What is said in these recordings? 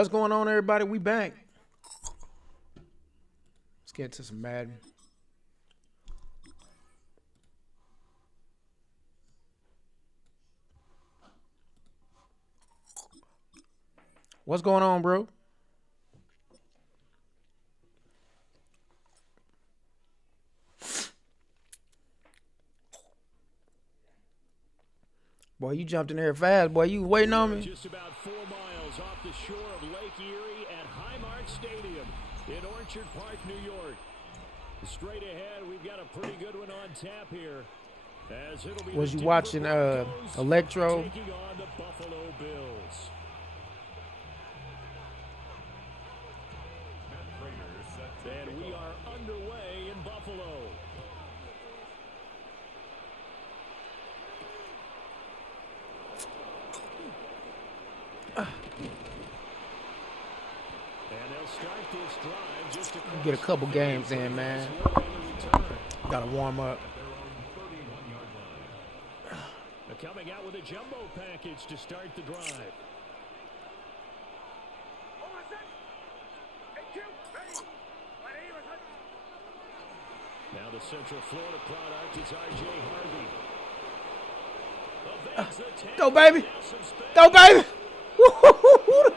What's going on, everybody? We back. Let's get to some Madden. What's going on, bro? Boy, you jumped in there fast. Boy, you waiting on me? Just about 4 miles off the shore of Lake Erie at Highmark Stadium in Orchard Park, New York. Straight ahead, we've got a pretty good one on tap here. As it'll be Was you watching Electro? taking on the Buffalo Bills. And we are underway in Buffalo. Get a couple games in, man. Gotta warm up. Coming out with a jumbo package to start the drive. Now the Central Florida product is R.J. Harvey. Go, baby. Go, baby.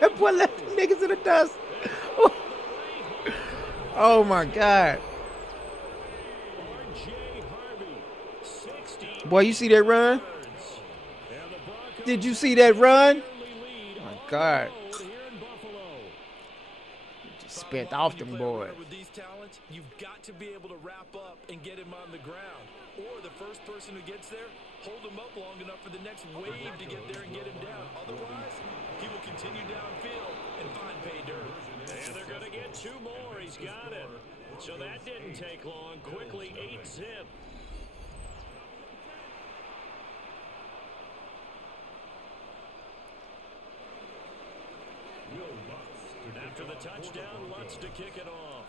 That boy left the niggas in the dust. Oh, my God. Boy, you see that run? Did you see that run? Oh, my God. Just spent off them boys. With these talents, you've got to be able to wrap up and get him on the ground. Or the first person who gets there, hold him up long enough for the next wave to get there and get him down. Otherwise, he will continue downfield and find pay dirt. And they're going to get 2 more. He's got it. So that didn't take long. Quickly, 8-zip. And after the touchdown, Lutz to kick it off.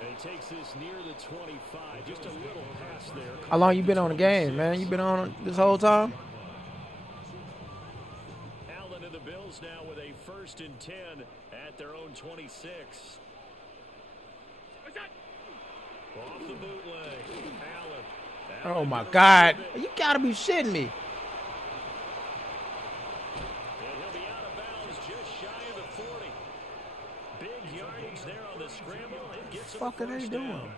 He takes this near the 25, just a little pass there. How long you been on the game, man? You been on this whole time? Allen and the Bills now with a 1st and 10 at their own 26. Off the bootleg, Allen. Oh, my God. You got to be shitting me. And he'll be out of bounds just shy of the 40. Big yardage there on the scramble. It gets him What the fuck are they doing?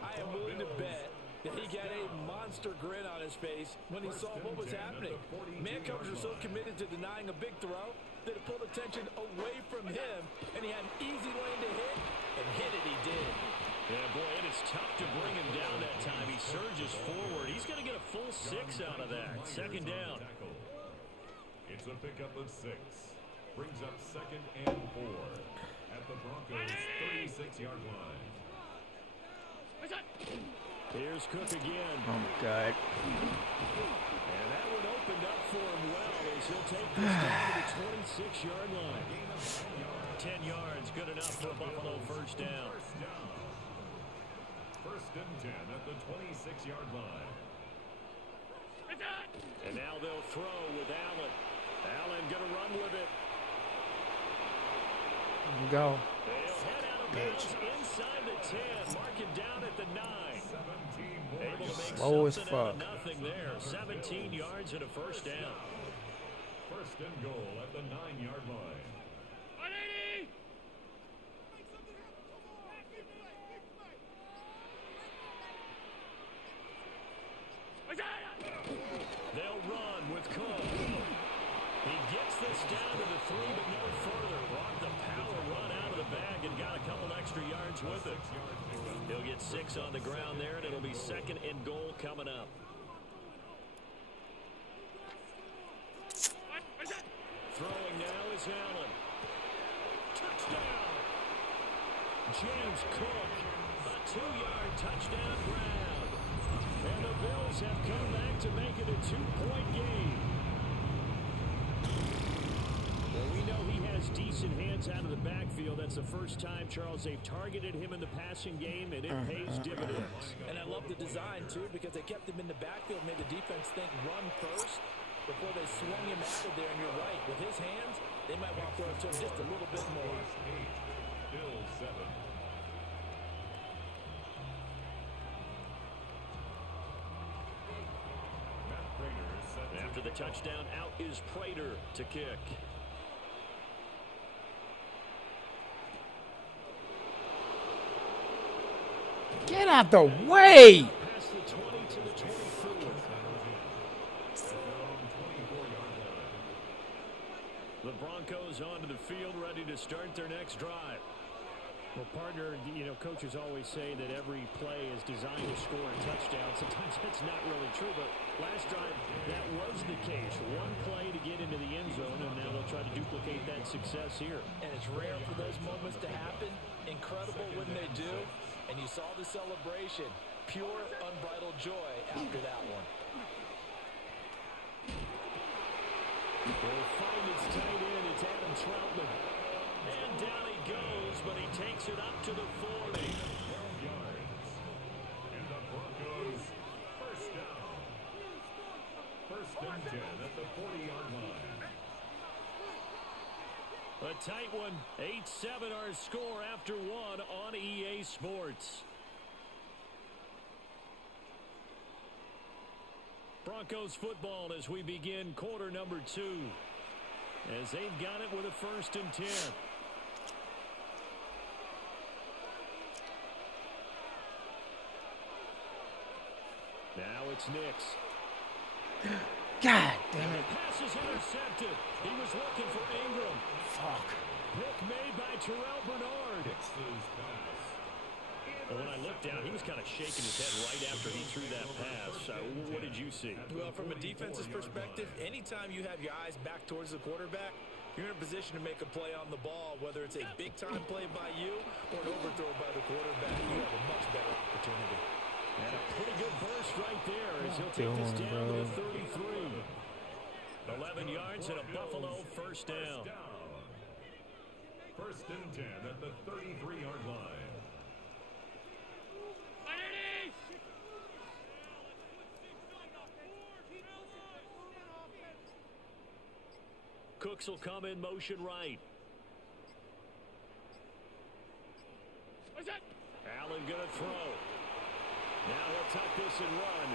I am willing to bet that he got a monster grin on his face when he saw what was happening. Man covers are so committed to denying a big throw that it pulled attention away from him, and he had an easy lane to hit, and hit it he did. Yeah, boy, and it's tough to bring him down that time. He surges forward. He's going to get a full 6 out of that. 2nd down. It's a pickup of 6. Brings up 2nd and 4 at the Broncos' 36-yard line. Here's Cook again. Oh, my God. And that one opened up for him well as he'll take this down to the 26-yard line. 10 yards, good enough for a Buffalo 1st down. 1st and 10 at the 26-yard line. And now they'll throw with Allen. Allen going to run with it. Go. They'll head out of bounds inside the 10. Mark it down at the 9. Able to make Slow as something out fuck. of nothing there. 17 yards and a 1st down. 1st and goal at the 9-yard line. They'll run with Cook. He gets this down to the 3, but no further. Brought the power run out of the bag and got a couple extra yards with it. He'll get 6 on the ground there, and it'll be 2nd and goal coming up. Throwing now is Allen. Touchdown! James Cook, a 2-yard touchdown grab. And the Bills have come back to make it a 2-point game. Well, we know he has has decent hands out of the backfield. That's the first time, Charles, they've targeted him in the passing game, and it pays dividends. And I love the design, too, because they kept him in the backfield, made the defense think run first before they swung him out of there. And you're right, with his hands, they might want to throw it to him just a little bit more. Bill 7. After the touchdown, out is Prater to kick. Get out the way! Past the 20 to the 24. The Broncos onto the field, ready to start their next drive. Well, partner, you know, coaches always say that every play is designed to score a touchdown. Sometimes that's not really true, but last drive, that was the case. One play to get into the end zone, and now they'll try to duplicate that success here. And it's rare for those moments to happen. Incredible when they do. And you saw the celebration. Pure, unbridled joy after that one. Will find its tight end. It's Adam Troutman. And down he goes, but he takes it up to the 40. 12 yards. And the Broncos first down. First and 10 at the 40-yard line. A tight one. 8-7 our score after one on EA Sports. Broncos football as we begin quarter number 2. As they've got it with a first and 10. Now it's Nix. God damn it. Pass is intercepted. He was looking for Ingram. Fuck. Pick made by Terrell Bernard. Well, when I looked down, he was kind of shaking his head right after he threw that pass. What did you see? Well, from a defense's perspective, anytime you have your eyes back towards the quarterback, you're in a position to make a play on the ball, whether it's a big-time play by you or an overthrow by the quarterback. You have a much better opportunity. And a pretty good burst right there as he'll take this down to the 33. 11 yards and a Buffalo first down. First and 10 at the 33-yard line. Cooks will come in motion right. Allen gonna throw. Now he'll tuck this and run.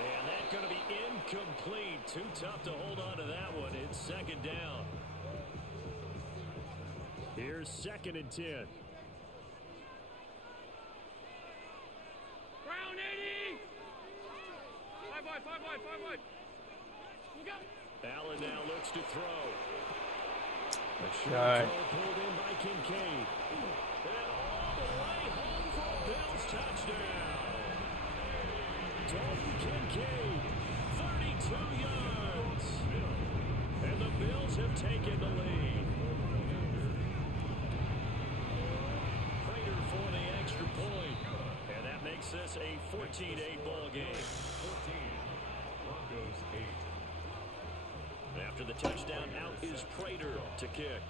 And that's going to be incomplete. Too tough to hold on to that one. It's second down. Here's second and 10. Brown 80! 5 wide. Look out! Allen now looks to throw. A short Right. throw pulled in by Kincaid. And all the way home for a Bills touchdown. Dalton Kincaid, 32 yards. And the Bills have taken the lead. Prater for the extra point. And that makes this a 14-8 ball game. 14. Broncos 8. After the touchdown, out is Prater to kick.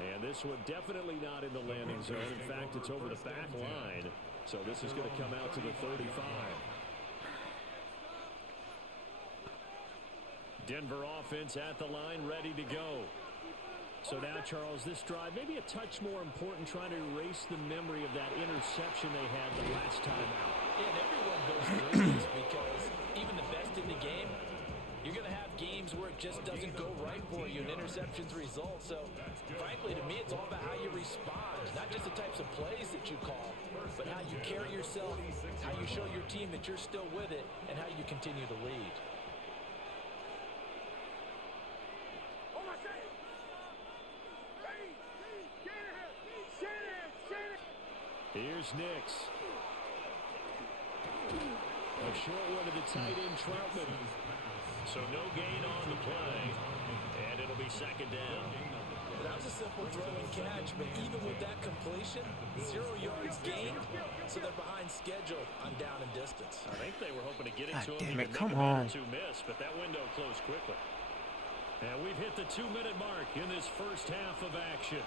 And this one definitely not in the landing zone. In fact, it's over the back line. So this is going to come out to the 35. Denver offense at the line, ready to go. So now, Charles, this drive maybe a touch more important, trying to erase the memory of that interception they had the last time out. And everyone goes through this because even the best in the game, you're going to have games where it just doesn't go right for you and interceptions result. So, frankly, to me, it's all about how you respond, not just the types of plays that you call, but how you carry yourself, how you show your team that you're still with it, and how you continue to lead. Here's Nix. A short one to the tight end, Troutman. So no gain on the play, and it'll be second down. That was a simple throw and catch, but even with that completion, 0 yards gained, so they're behind schedule on down and distance. I think they were hoping to get it God to him. damn He it, could come make a man on. or two miss, but that window closed quickly. And we've hit the 2-minute mark in this first half of action.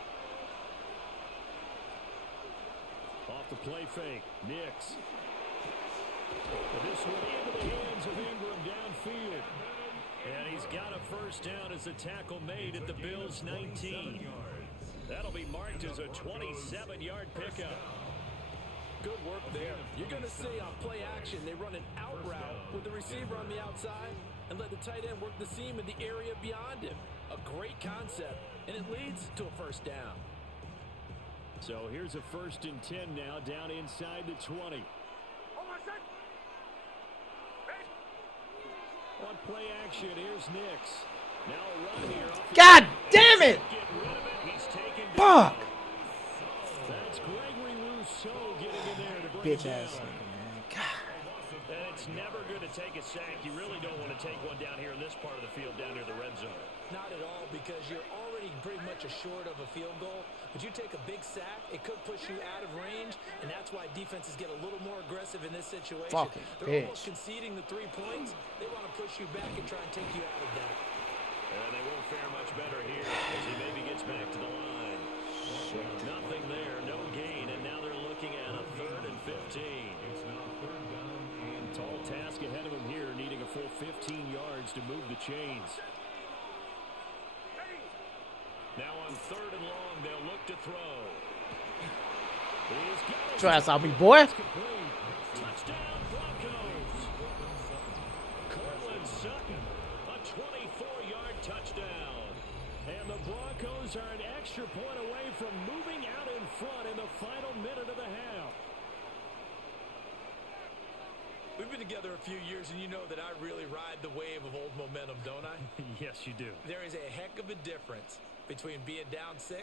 Off the play fake, Nix. This one into the hands of Ingram downfield. And he's got a first down as the tackle made at the Bills' 19. That'll be marked as a 27-yard pickup. Good work there. You're going to see on play action, they run an out route with the receiver on the outside and let the tight end work the seam in the area beyond him. A great concept, and it leads to a first down. So here's a 1st and 10 now, down inside the 20. On play action, here's Nix. Now a run here. God damn it! Get rid of it. He's taken Fuck! down. That's Gregory Rousseau getting in there to bring Bitch it down. ass nigga, man. God. And it's never good to take a sack. You really don't want to take one down here in this part of the field, down near the red zone. Not at all, because you're already pretty much assured of a field goal. But you take a big sack, it could push you out of range, and that's why defenses get a little more aggressive in this situation. Fucking They're almost bitch. conceding the 3 points. They want to push you back and try and take you out of that. And they won't fare much better here as he maybe gets back to the line. Nothing there, no gain, and now they're looking at a 3rd and 15. It's now 3rd down and Tall task ahead of him here, needing a full 15 yards to move the chains. Now on 3rd and long, they'll look to throw. He's got it. Try us out, me boy. Complete. Touchdown, Broncos. Cortland Sutton, a 24-yard touchdown. And the Broncos are an extra point away from moving out in front in the final minute of the half. We've been together a few years, and you know that I really ride the wave of old momentum, don't I? Yes, you do. There is a heck of a difference between being down 6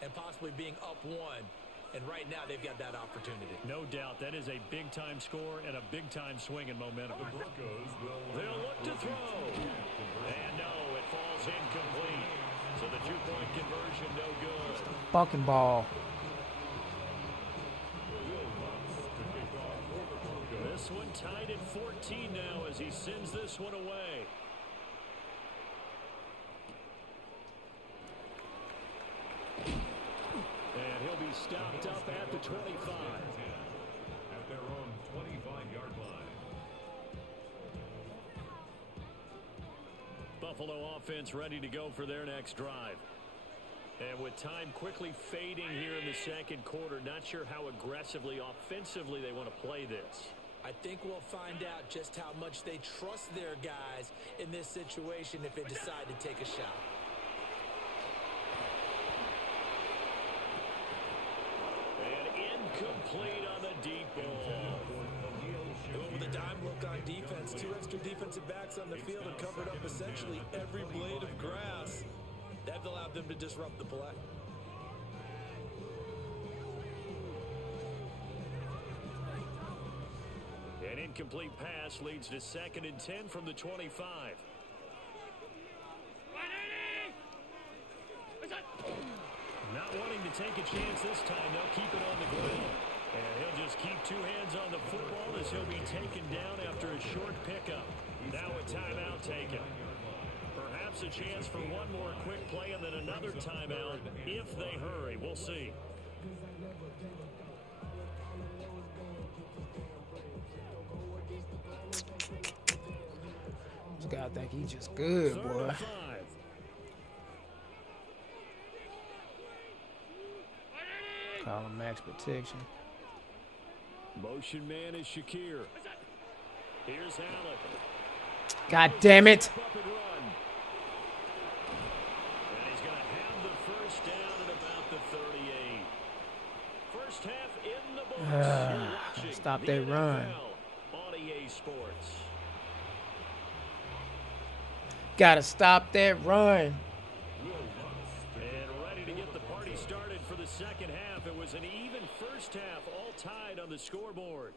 and possibly being up 1. And right now, they've got that opportunity. No doubt. That is a big-time score and a big-time swing in momentum. Broncos will They'll look to throw. And no, it falls incomplete. So the 2-point conversion, no good. Fucking ball. This one tied at 14 now as he sends this one away. And he'll be stopped up at the 25. at their own 25-yard line. Buffalo offense ready to go for their next drive. And with time quickly fading here in the second quarter, not sure how aggressively, offensively they want to play this. I think we'll find out just how much they trust their guys in this situation if they decide to take a shot. And incomplete on the deep ball. With a dime look on defense, 2 extra defensive backs on the field and covered up essentially every blade of grass. That allowed them to disrupt the play. An incomplete pass leads to 2nd and 10 from the 25. Not wanting to take a chance this time, they'll keep it on the ground. And he'll just keep 2 hands on the football as he'll be taken down after a short pickup. Now a timeout taken. Perhaps a chance for one more quick play and then another timeout if they hurry. We'll see. This guy think he just good, 3rd boy. and 5. Call him max protection. Motion man is Shakir. Here's Allen. God damn it. Up and run. And he's going to have the first down at about the 38. First half in the books. You're watching stop the that run. NFL on EA Sports. Gotta stop that run. And ready to get the party started for the second half. It was an even first half, all tied on the scoreboard.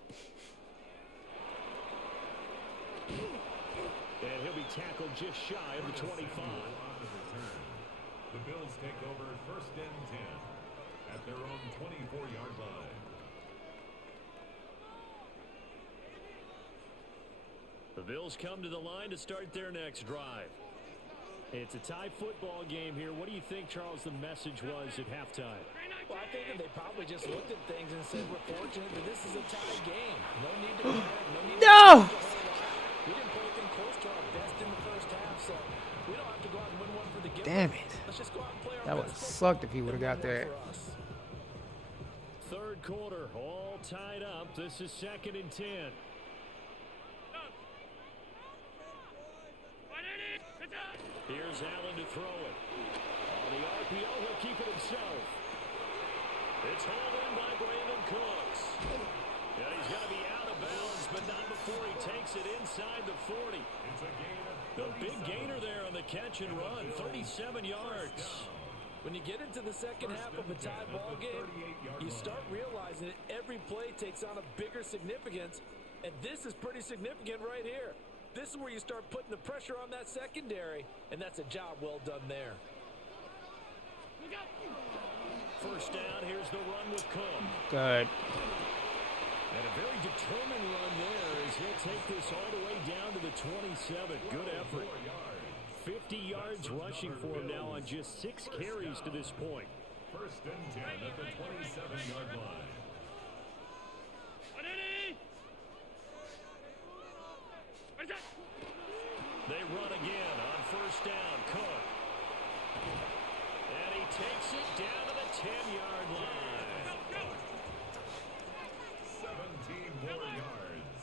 And he'll be tackled just shy of the 25. The Bills take over first and 10 at their own 24-yard line. The Bills come to the line to start their next drive. It's a tie football game here. What do you think, Charles, the message was at halftime? Well, I think that they probably just looked at things and said, we're fortunate that this is a tie game. No need to panic. No need to No! We didn't play anything close to our best in the first half, so we don't have to go out and win one for the gift. Damn it. Let's just go out and play our That would have best sucked if he would have football got and that. win for us. Third quarter, all tied up. This is 2nd and 10. Here's Allen to throw it. On the RPO, he'll keep it himself. It's hauled in by Brandon Cooks. And he's going to be out of bounds, but not before he takes it inside the 40. The big gainer there on the catch and run, 37 yards. When you get into the second half of a tie ball game, you start realizing that every play takes on a bigger significance, and this is pretty significant right here. This is where you start putting the pressure on that secondary, and that's a job well done there. First down, here's the run with Cook. Good. And a very determined run there as he'll take this all the way down to the 27. Good effort. 50 yards rushing for him now on just 6 carries to this point. First and 10 at the 27-yard line. They run again on first down. Cook. And he takes it down to the 10-yard line. 17 more yards.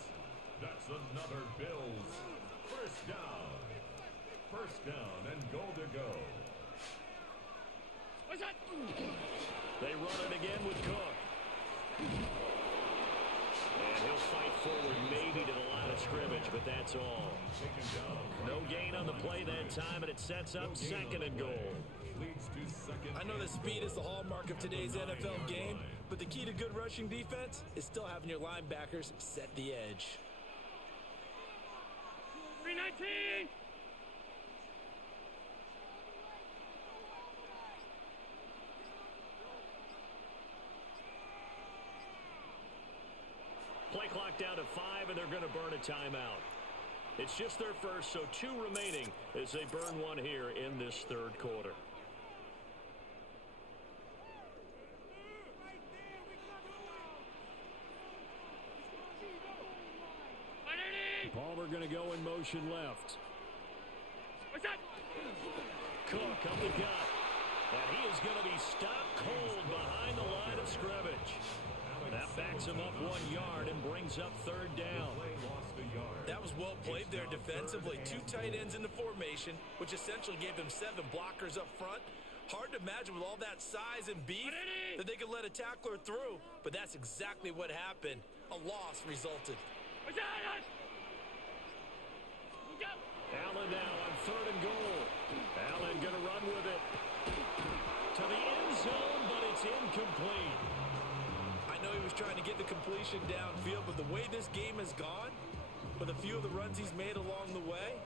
That's another Bills first down. First down and goal to go. They run it again with Cook. And he'll fight forward maybe to the line of scrimmage, but that's all. No gain on the play that time, and it sets up 2nd and goal. I know that speed is the hallmark of today's NFL game, but the key to good rushing defense is still having your linebackers set the edge. 319! Play clock down to 5, and they're going to burn a timeout. It's just their first, so 2 remaining as they burn one here in this third quarter. Palmer going to go in motion left. Cook up the gut. And he is going to be stopped cold behind the line of scrimmage. That backs him up 1 yard and brings up third down. That was well played there defensively. 2 tight ends in the formation, which essentially gave them 7 blockers up front. Hard to imagine with all that size and beef that they could let a tackler through, but that's exactly what happened. A loss resulted. Allen now on 3rd and goal. Allen going to run with it to the end zone, but it's incomplete. I know he was trying to get the completion downfield, but the way this game has gone, with a few of the runs he's made along the way,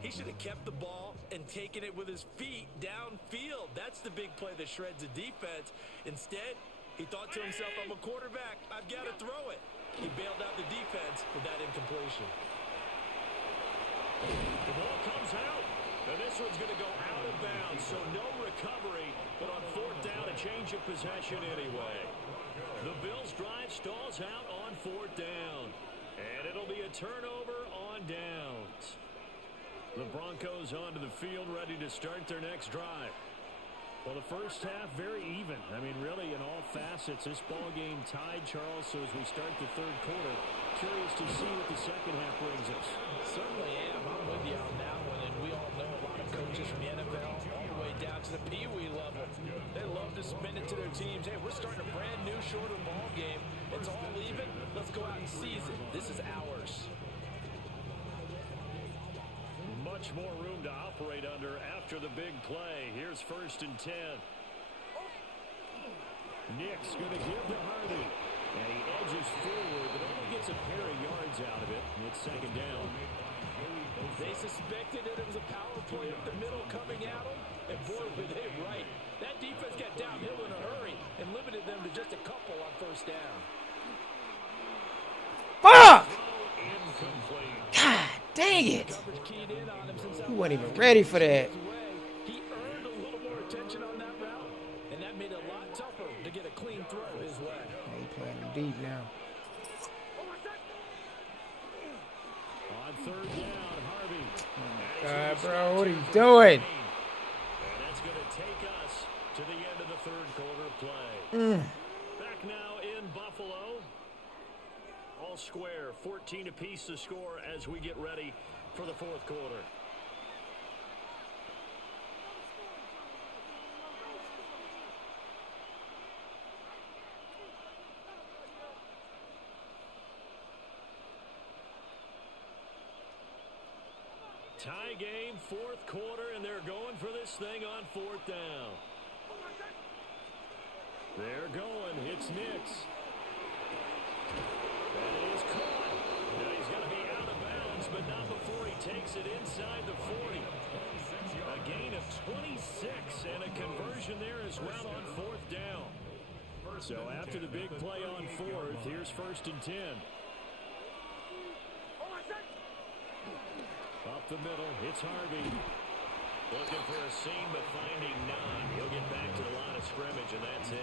he should have kept the ball and taken it with his feet downfield. That's the big play that shreds the defense. Instead, he thought to himself, I'm a quarterback, I've got to throw it. He bailed out the defense with that incompletion. The ball comes out, and this one's going to go out of bounds, so no recovery, but on 4th down, a change of possession anyway. The Bills' drive stalls out on 4th down, and it'll be a turnover on downs. The Broncos onto the field, ready to start their next drive. Well, the first half, very even. I mean, really, in all facets, this ball game tied, Charles. So as we start the third quarter, curious to see what the second half brings us. Certainly am. I'm with you on that one. And we all know a lot of coaches from the NFL all the way down to the Pee Wee level. They love to spin it to their teams. Hey, we're starting a brand new, shorter ball game. It's all even. Let's go out and seize it. This is ours. Much more room to operate under after the big play. Here's 1st and 10. Nick's going to give to Hardy. And he edges forward, but only gets a pair of yards out of it. It's 2nd down. They suspected that it was a power play up the middle coming at them. And boy, were they limited them to just a couple on first down. Fuck! Incomplete. God dang it. Coverage keyed in on him since that You wasn't even last ready for that. he earned a little more attention on that route, and that made it a lot tougher to get a clean throw his way. Now he playing him deep now. On third down, Harvey. God, bro, what are you doing? And that's going to take us to the end of the third quarter play. Back now in Buffalo. All square, 14 apiece to score as we get ready for the fourth quarter. Tie game, fourth quarter, and they're going for this thing on fourth down. They're going. It's Nix. That is caught. Now he's going to be out of bounds, but not before he takes it inside the 40. A gain of 26 and a conversion there as well on fourth down. So after the big play on fourth, here's first and 10. Up the middle, it's Harvey. Looking for a seam, but finding none. He'll get back to the line of scrimmage, and that's it.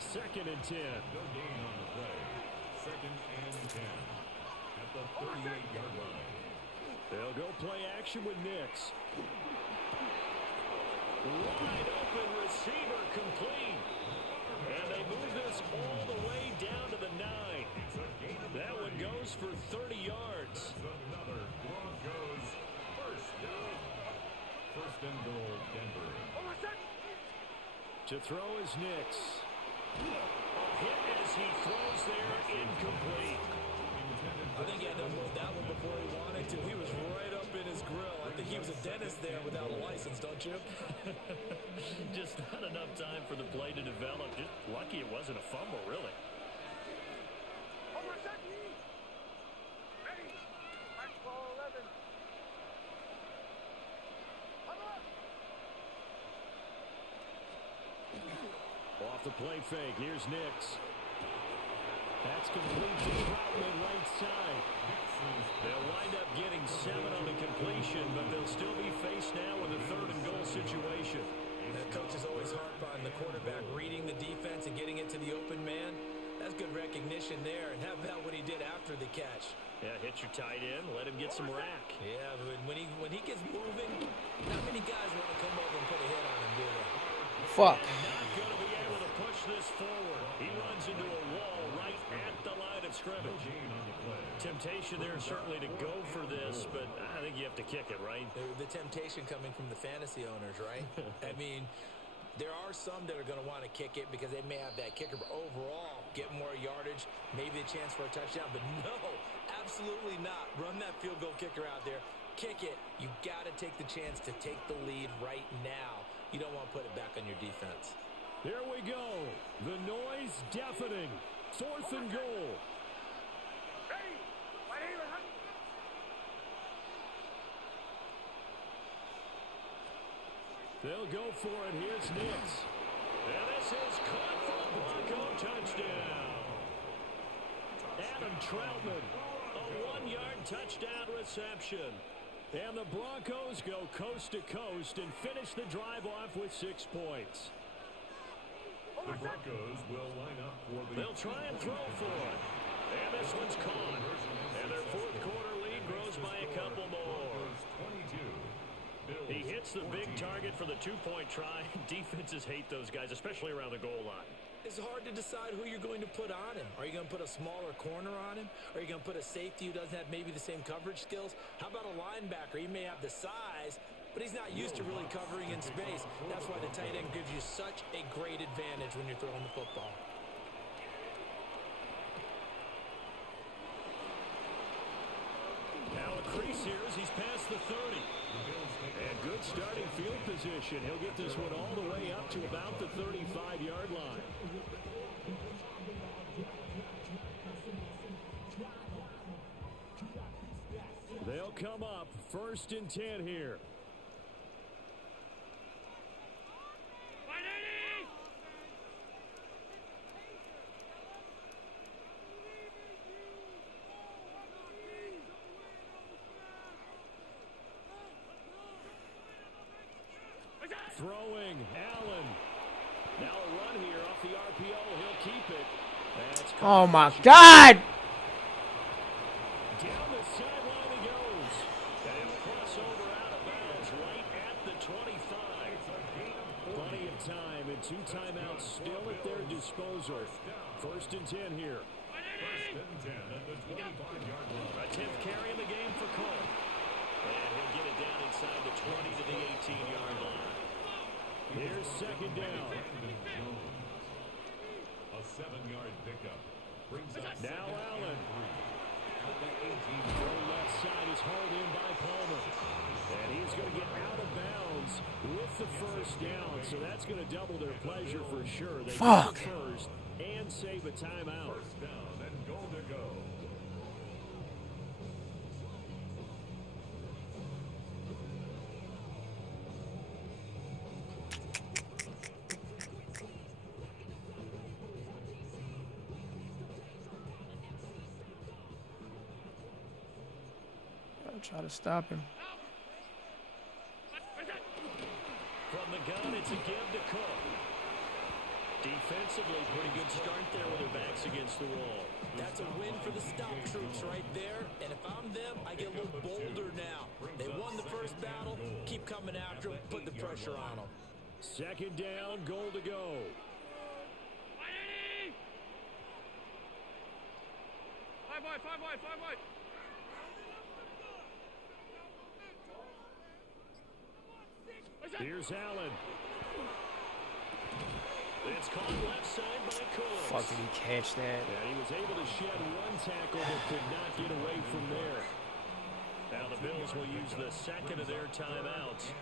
Second and 10. No gain on the play. Second and 10 at the 38-yard line. They'll go play action with Nix. Wide open receiver complete. And they move this all the way down to the 9. That one goes for 30 yards. Another Broncos first down. First and goal, Denver. To throw is Nix. Hit as he throws there, incomplete. I think he had to unload that one before he wanted to. He was right up in his grill. I think he was a dentist there without a license, don't you? Just not enough time for the play to develop. Just lucky it wasn't a fumble, really. Off the play fake, here's Nix. That's complete to Troutman right side. They'll wind up getting 7 on the completion, but they'll still be faced now with a third and goal situation. The coaches always harp on the quarterback reading the defense and getting into the open man. That's good recognition there, and how about what he did after the catch? Yeah, hit your tight end, let him get some rack. Yeah, but when he gets moving, not many guys want to come over and put a hit on him, do they? Fuck. Not going to be able to push this forward. He runs into a wall right at the line of scrimmage. Temptation there certainly to go for this, but I think you have to kick it, right? The temptation coming from the fantasy owners, right? I mean, there are some that are going to want to kick it because they may have that kicker, but overall, get more yardage, maybe a chance for a touchdown. But no, absolutely not. Run that field goal kicker out there. Kick it. You got to take the chance to take the lead right now. You don't want to put it back on your defense. Here we go. The noise deafening. Fourth and goal. They'll go for it. Here's Nix. And this is caught for the Bronco touchdown. Adam Troutman, a 1-yard touchdown reception. And the Broncos go coast to coast and finish the drive off with 6 points. The Broncos will line up for the... They'll try and throw for it. And this one's caught. And their fourth quarter lead grows by a couple more. 22. He hits the big target for the 2-point try. Defenses hate those guys, especially around the goal line. It's hard to decide who you're going to put on him. Are you going to put a smaller corner on him? Are you going to put a safety who doesn't have maybe the same coverage skills? How about a linebacker? He may have the size, but he's not used to really covering in space. That's why the tight end gives you such a great advantage when you're throwing the football. Now a crease here as he's past the 30. And good starting field position. He'll get this one all the way up to about the 35-yard line. They'll come up first and 10 here. Throwing, Allen. Now a run here off the RPO. He'll keep it. That's Oh my God! down the sideline he goes. And he'll cross over out of bounds right at the 25. Plenty of time and 2 timeouts still at their disposal. 1st and 10 here. 1st and 10 at the 25-yard line. A 10th carry in the game for Cole. And he'll get it down inside the 20 to the 18-yard line. Here's 2nd down. A 7-yard pickup. Brings up Now Allen. at the 18-yard The left side is hauled in by Palmer. And he's going to get out of bounds with the 1st down. So that's going to double their pleasure for sure. They Fuck. get the 1st and save a timeout. 1st down and goal to go. I'll try to stop him. From the gun, it's a give to Cook. Defensively, pretty good start there with their backs against the wall. That's a win for the stop troops right there. And if I'm them, I get a little bolder now. They won the 1st battle. Keep coming after them. Put the pressure on them. 2nd down, goal to go. Five wide. Here's Allen. It's caught left side by Cook. Fuck, did he catch that? And he was able to shed 1 tackle but could not get away from there. Now the Bills will use the 2nd of their timeouts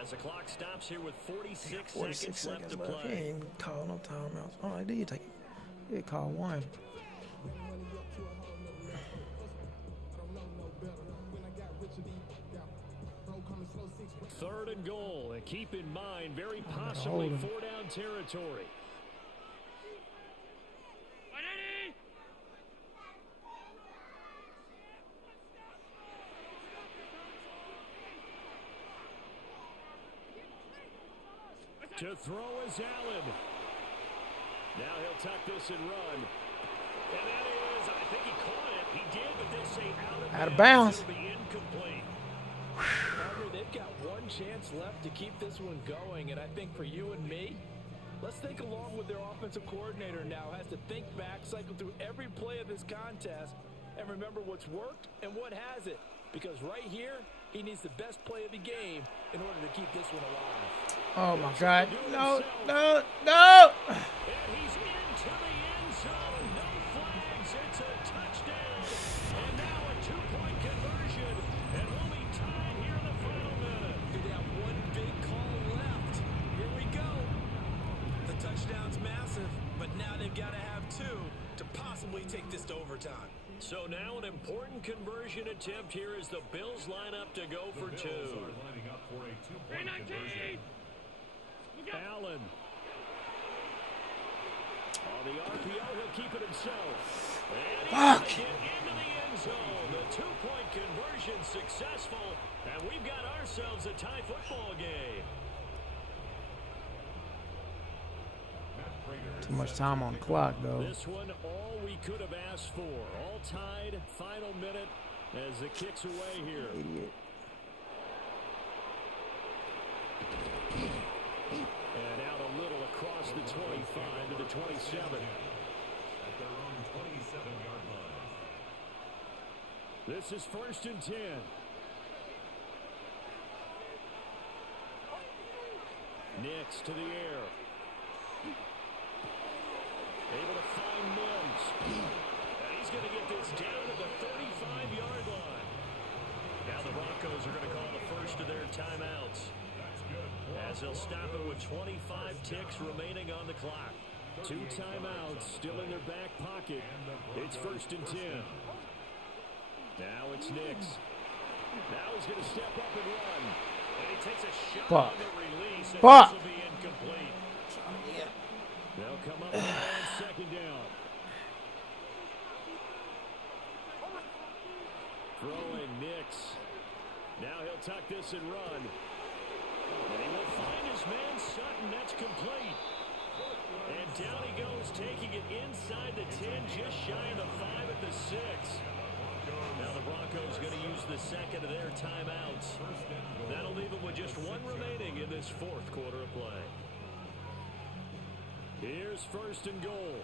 as the clock stops here with 46 seconds left to He play. ain't call no timeouts. Oh, I did take. He did call one. Third and goal, and keep in mind, very hold possibly him. 4-down territory. To throw is Allen. Now he'll tuck this and run. And that is, I think he caught it. He did, but they say Out of bounds. It'll be incomplete. Farmer, they've got 1 chance left to keep this one going. And I think for you and me, let's think along with their offensive coordinator now. Has to think back, cycle through every play of this contest, and remember what's worked and what hasn't. Because right here, he needs the best play of the game in order to keep this one alive. Oh my God! No! And he's into the end zone. No flags. It's a touchdown. And now a 2-point conversion. And we'll be tied here in the final minute. They have 1 big call left. Here we go. The touchdown's massive, but now they've got to have 2 to possibly take this to overtime. So now an important conversion attempt here as the Bills line up to go for 2. Bills are lining up for a 2-point conversion. Allen. On the RPO, he'll keep it himself. And Fuck. he's gonna get into the end zone. The 2-point conversion successful. And we've got ourselves a tie football game. Too much time on the clock, though. This one, all we could have asked for. All tied, final minute as it kicks away here. Idiot. And out a little across the 25 to the 27. At their own 27-yard line. This is 1st and 10. Nix to the air. Able to find Mills. And he's going to get this down to the 35-yard line. Now the Broncos are going to call the first of their timeouts. As they'll stop it with 25 ticks remaining on the clock. 2 timeouts still in their back pocket. It's 1st and 10. Now it's Nix. Now he's going to step up and run. And he takes a shot on the release. And this will be incomplete. They'll come up on 2nd down. Throwing Nix. Now he'll tuck this and run. And he will find his man Sutton. That's complete. And down he goes, taking it inside the 10, just shy of the 5 at the 6. Now the Broncos going to use the second of their timeouts. That'll leave them with just one remaining in this fourth quarter of play. Here's first and goal.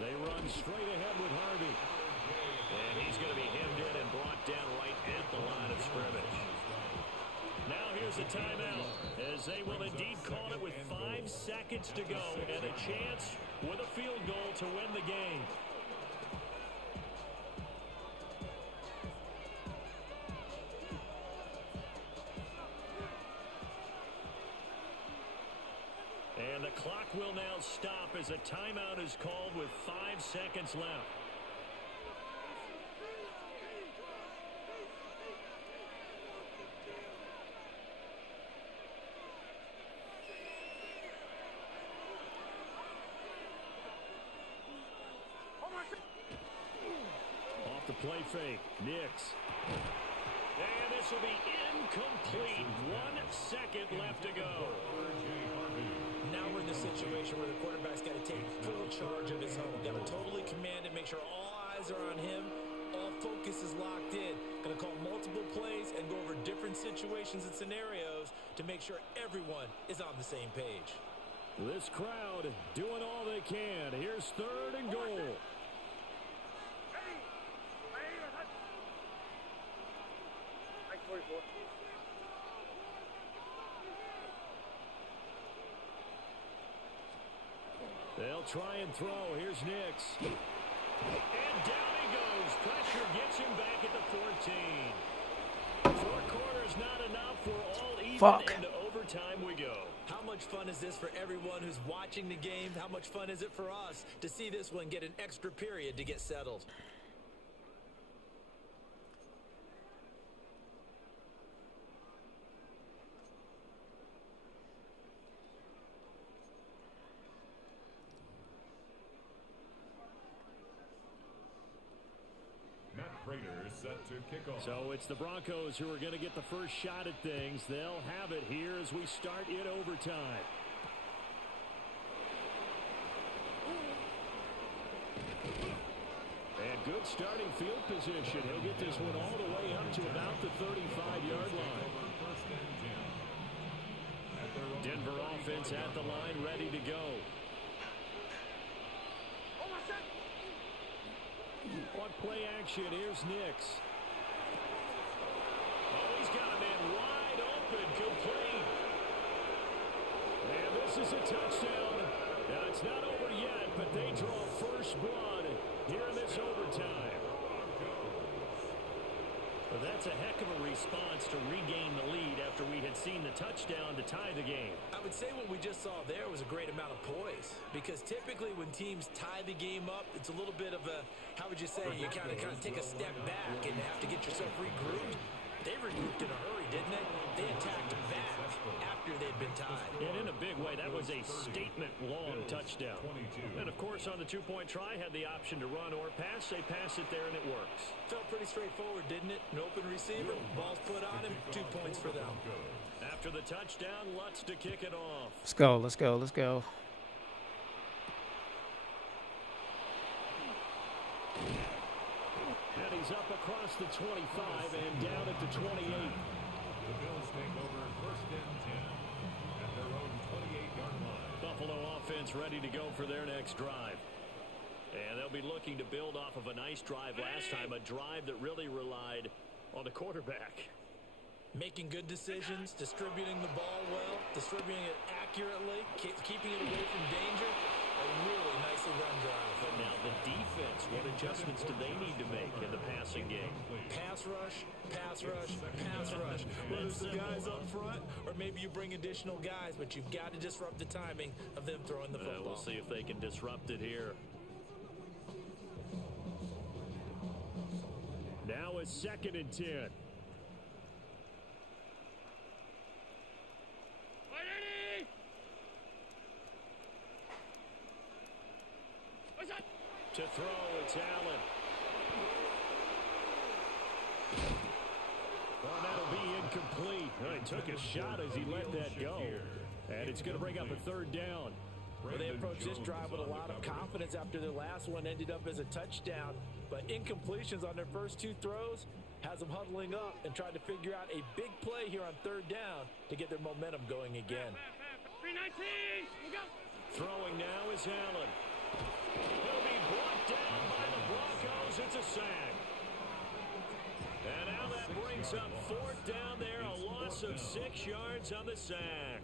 They run straight ahead with Harvey. And he's going to be hemmed in and brought down right at the line of scrimmage. Now here's a timeout, as they will indeed call it with 5 seconds to go and a chance with a field goal to win the game. And the clock will now stop as a timeout is called with 5 seconds left. Off the play fake, Nix. And this will be incomplete. 1 second left to go. Now we're in the situation where the quarterback's got to take full charge of his home. Got to totally command it, make sure all eyes are on him. All focus is locked in. Going to call multiple plays and go over different situations and scenarios to make sure everyone is on the same page. This crowd doing all they can. Here's third and goal. They'll try and throw. Here's Nix. And down he goes. Pressure gets him back at the 14. 4 quarters not enough. We're all even. Into overtime we go. How much fun is this for everyone who's watching the game? How much fun is it for us to see this one get an extra period to get settled? Set to kick off. So it's the Broncos who are going to get the first shot at things. They'll have it here as we start in overtime. And good starting field position. He'll get this one all the way up to about the 35-yard line. Denver offense at the line, ready to go. On play action, here's Nix. Oh, he's got a man wide open, complete. And this is a touchdown. Now, it's not over yet, but they draw first blood here in this overtime. Well, that's a heck of a response to regain the lead after we had seen the touchdown to tie the game. I would say what we just saw there was a great amount of poise, because typically when teams tie the game up, it's a little bit of a, how would you say, you kind of take a step back and have to get yourself regrouped. They regrouped in a hurry, didn't they? They attacked back after they'd been tied. And in a big way, that was a statement-long touchdown. And, of course, on the two-point try, had the option to run or pass. They pass it there, and it works. Felt pretty straightforward, didn't it? An open receiver, ball's put on him, 2 points for them. After the touchdown, Lutz to kick it off. Let's go, let's go, let's go. And he's up across the 25 and down at the 28. The Bills take over first and 10 at their own 28-yard line. Buffalo offense ready to go for their next drive. And they'll be looking to build off of a nice drive last time, a drive that really relied on the quarterback. Making good decisions, distributing the ball well, distributing it accurately, keeping it away from danger. A really nicely run drive. But now the defense, what adjustments do they need to make in the passing game? Pass rush, pass rush, pass rush. Whether it's the guys up front or maybe you bring additional guys, but you've got to disrupt the timing of them throwing the football. We'll see if they can disrupt it here. Now it's 2nd and 10. To throw, it's Allen. incomplete. He took a shot as he let that go. And it's going to bring up a third down. Well, they approached this drive with a lot of confidence after their last one ended up as a touchdown. But incompletions on their first two throws has them huddling up and trying to figure out a big play here on third down to get their momentum going again. 319. We'll go. Throwing now is Allen. He'll be brought down by the Broncos. It's a sack. And now that brings up fourth down there, a loss of 6 yards on the sack.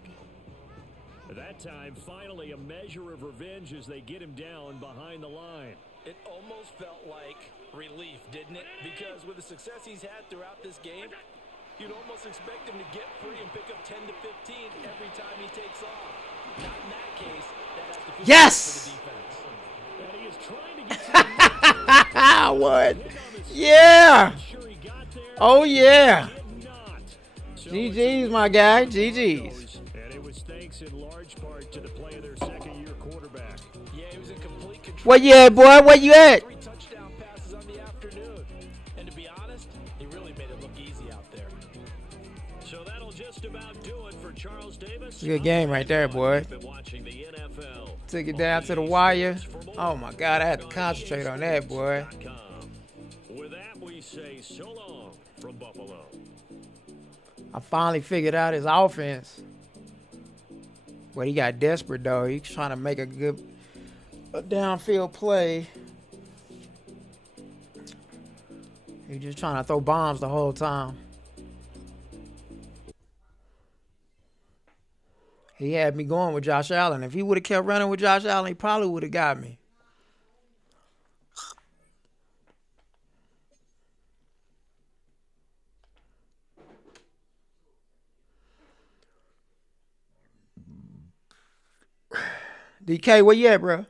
That time, finally, a measure of revenge as they get him down behind the line. It almost felt like relief, didn't it? Because with the success he's had throughout this game, you'd almost expect him to get free and pick up 10 to 15 every time he takes off. Not in that case. That has to feel Yes! for the defense. And he is trying to get to the What? Yeah. sure he got there. Oh, yeah. Did not. So GG's, my guy. GG's. and it was thanks in large part to the play of their second-year quarterback. Yeah, he was in complete control. Where you at, boy? Where you at? 3 touchdown passes on the afternoon. And to be honest, he really made it look easy out there. So that'll just about do it for Charles Davis. Good game right there, boy. Been watching the NFL. Took it down to the wire. Oh, my God. I had to concentrate on that, boy. With that, we say so long from Buffalo. I finally figured out his offense. Well, he got desperate, though. He's trying to make a downfield play. He's just trying to throw bombs the whole time. He had me going with Josh Allen. If he would have kept running with Josh Allen, he probably would have got me. DK, where you at, bro?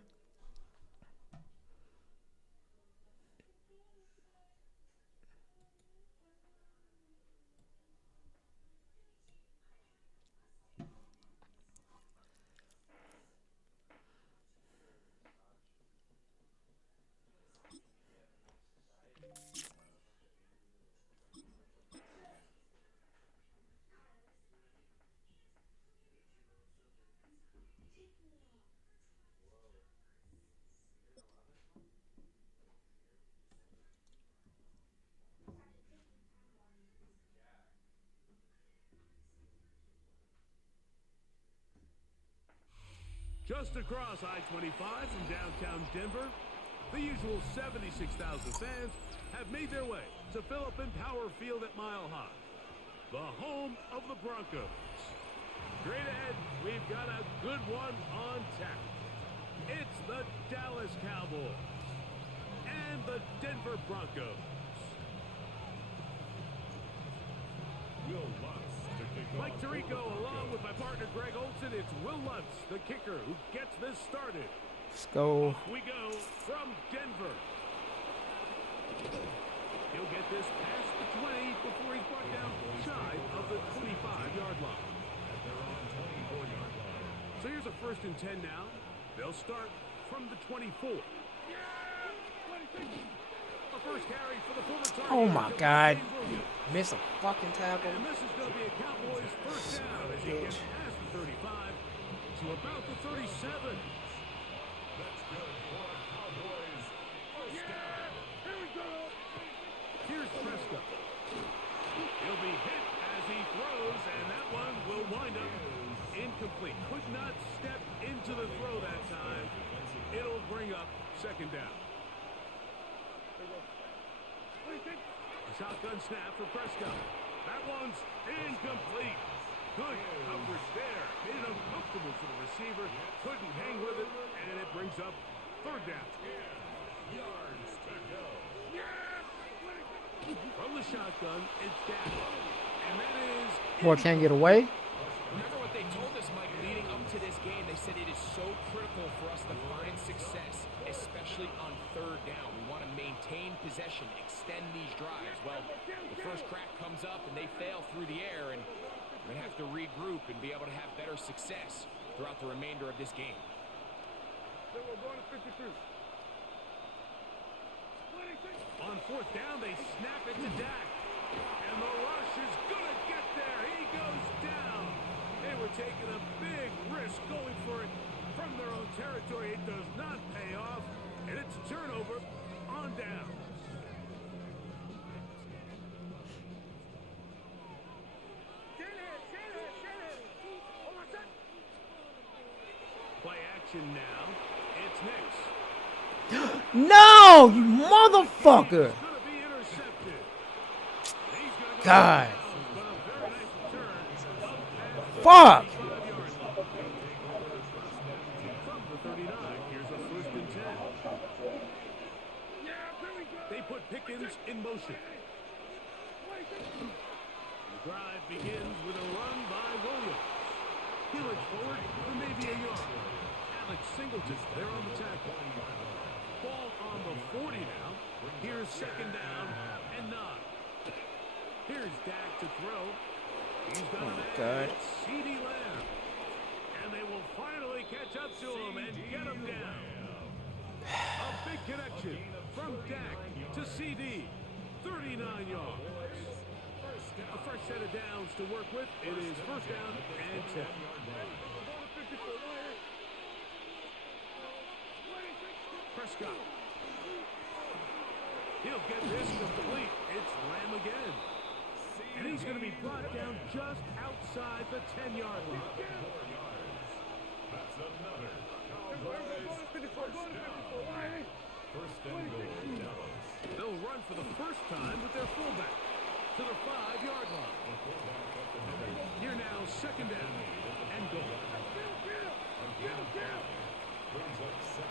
Just across I-25 from downtown Denver, the usual 76,000 fans have made their way to Philip Power Field at Mile High, the home of the Broncos. Straight ahead, we've got a good one on tap. It's the Dallas Cowboys and the Denver Broncos. Will Lutz to kick off. Mike Tirico, along with my partner Greg Olson, it's Will Lutz, the kicker, who gets this started. Let's go. Off we go from Denver. He'll get this past the 20 before he's brought down shy of the 25-yard line. At their own 24-yard line. So here's a 1st and 10 now. They'll start from the 24. A first carry for the former target. Oh, my God. Miss a fucking tackle. And this is going to be a Cowboys first down as he gets past the 35 to about the 37. That's good for a Cowboys first down. Here we go. Here's Prescott. He'll be hit as he throws, and that one will wind up incomplete. Could not step into the throw that time. It'll bring up 2nd down. A shotgun snap for Prescott. That one's incomplete. Good coverage there. Made it uncomfortable for the receiver. Couldn't hang with it, and it brings up 3rd down. Yards to go. From the shotgun, it's down. And that is... Boy, can't get away. Remember what they told us, Mike, leading up to this game. They said it is so critical for us to find success, especially on 3rd down. We want to maintain possession, extend these drives. Well, the first crack comes up and they fail through the air, and we have to regroup and be able to have better success throughout the remainder of this game. So we're going to 52. On 4th down, they snap it to Dak. And the rush is going to get there. He goes down. They were taking a big risk going for it from their own territory. It does not pay off. And it's a turnover on down. Play action now. It's Knicks. No, you motherfucker. It's going to be intercepted. He's going to go. God. But a very nice return. Fuck. 5 yards. From the 39, here's a 1st and 10. They put Pickens in motion. The drive begins with a run by Williams. He looks forward for maybe a yard. Alex Singleton there on the tackle. Ball on the 40 now. Here's 2nd down and 9. Here's Dak to throw. He's got a God. C.D. Lamb. And they will finally catch up to him and get him down. A big connection from Dak to C.D. 39 yards. A fresh set of downs to work with. It is 1st down and 10. Prescott. He'll get this complete. It's Lamb again. And he's going to be brought down just outside the 10-yard line. That's another Cowboys first and goal. Dallas. They'll run for the first time with their fullback to the 5-yard line. Here now, 2nd down and goal.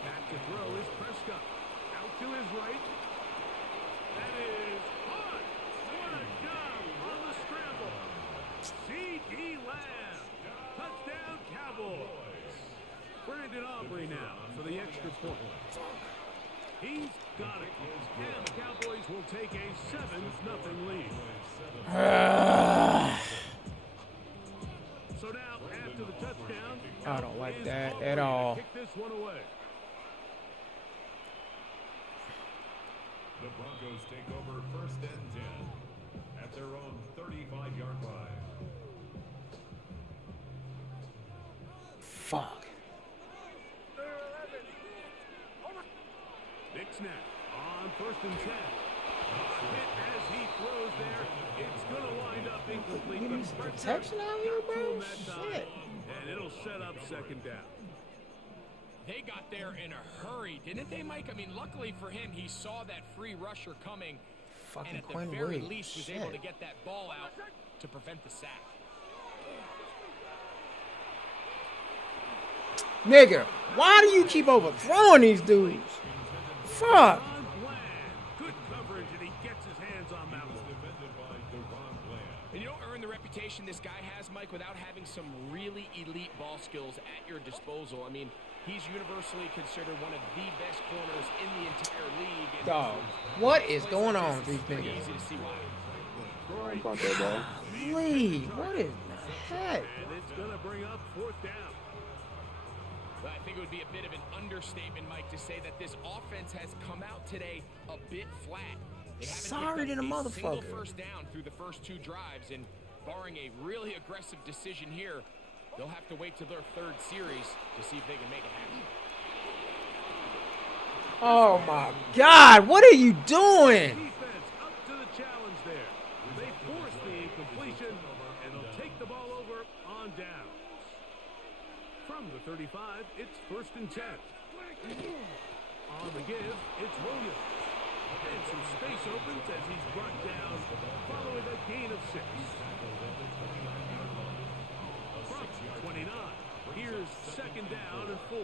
Back to throw is Prescott. Out to his right. That is on. What a job on the scramble. C.D. Lamb. Touchdown Cowboys. Brandon Aubrey now for the extra point. He's got it. And the Cowboys will take a 7-0 lead. So now, after the touchdown, I don't like is that Aubrey at to all. kick this one away. The Broncos take over 1st and 10 at their own 35-yard line. Fuck. Big snap on 1st and 10. Hit as he throws there. It's going to wind up incomplete. You need The some pressure protection out here, got to bro? him that time, Shit. and it'll set up 2nd down. They got there in a hurry, didn't they, Mike? I mean, luckily for him, he saw that free rusher coming, Fucking and at the Quinn very Williams. least was Shit. able to get that ball out to prevent the sack. Nigga, why do you keep overthrowing these dudes? Fuck. Ron Bland. Good coverage, and he gets his hands on that one. Defended by Ron Bland. And you don't earn the reputation this guy has, Mike, without having some really elite ball skills at your disposal. I mean, he's universally considered one of the best corners in the entire league. And Dog, what is plays going like on this, with it's these pretty niggas? easy to see why. Lee, what is that? And it's going to bring up 4th down. But I think it would be a bit of an understatement, Mike, to say that this offense has come out today a bit flat. They haven't Sorry picked than a up single motherfucker. first down through the first 2 drives, and barring a really aggressive decision here, they'll have to wait till their 3rd series to see if they can make it happen. Oh my God, what are you doing? Defense up to the challenge there. They force the incompletion, and they'll take the ball over on downs. From the 35, it's 1st and 10. On the give, it's Williams. And some space opens as he's brought down following a gain of 6. From 29, here's 2nd down and 4.